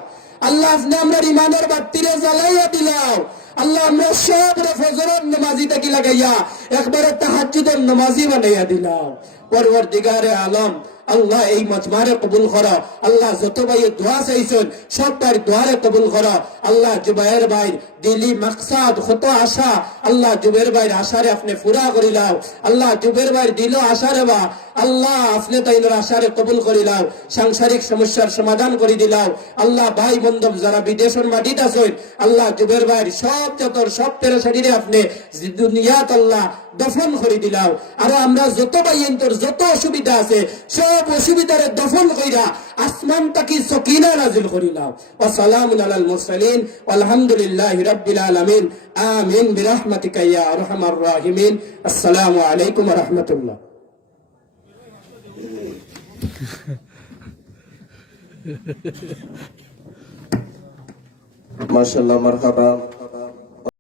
আল্লাহ আপনি আমরা ইমানের বাতিরে জ্বালাইয়া দিলাও। আল্লাহ আমরা সব ফজরের নামাজি থেকে লাগাইয়া একবারে তাহাজ্জুদের নামাজি বানাইয়া দিলাম। পরওয়ারদিগারে আলম আল্লাহ এই মজমারে কবুল করো। আল্লাহ যত ভাই দোয়া চাইছেন সব তার দোয়ারে কবুল করো। আল্লাহ জুবাইর ভাই দিলি মাকসাদ কত আশা, আল্লাহ জুবের ভাইয়ের আশারে আপনি পুরা করিলাও। আল্লাহ জুবের ভাইয়ের দিল আশারে বা আল্লাহ আপনি তাইনের আশারে কবুল করিলাও, সাংসারিক সমস্যার সমাধান করে দিলাও। আল্লাহ ভাই বন্ধব যারা বিদেশের মাটিতে আছেন আল্লাহ জুবের ভাইয়ের সব যতর সব পেরেশানিরে আপনি দুনিয়াত আল্লাহ দফন করে দিলাও। আর আমরা যত ভাইয়ের যত অসুবিধা আছে সব অসুবিধারে দফন কইরা আসমান তাকি সকিনা নাজিল করিলাও। ওয়া সালামুন আলাল মুরসালিন আলহামদুলিল্লাহি রাব্বিল আলামিন আমিন বিরহমাতিকা ইয়া আরহামার রাহিমিন। আসসালামু আলাইকুম ওয়া রাহমাতুল্লাহ। মাশাআল্লাহ, মারহাবা।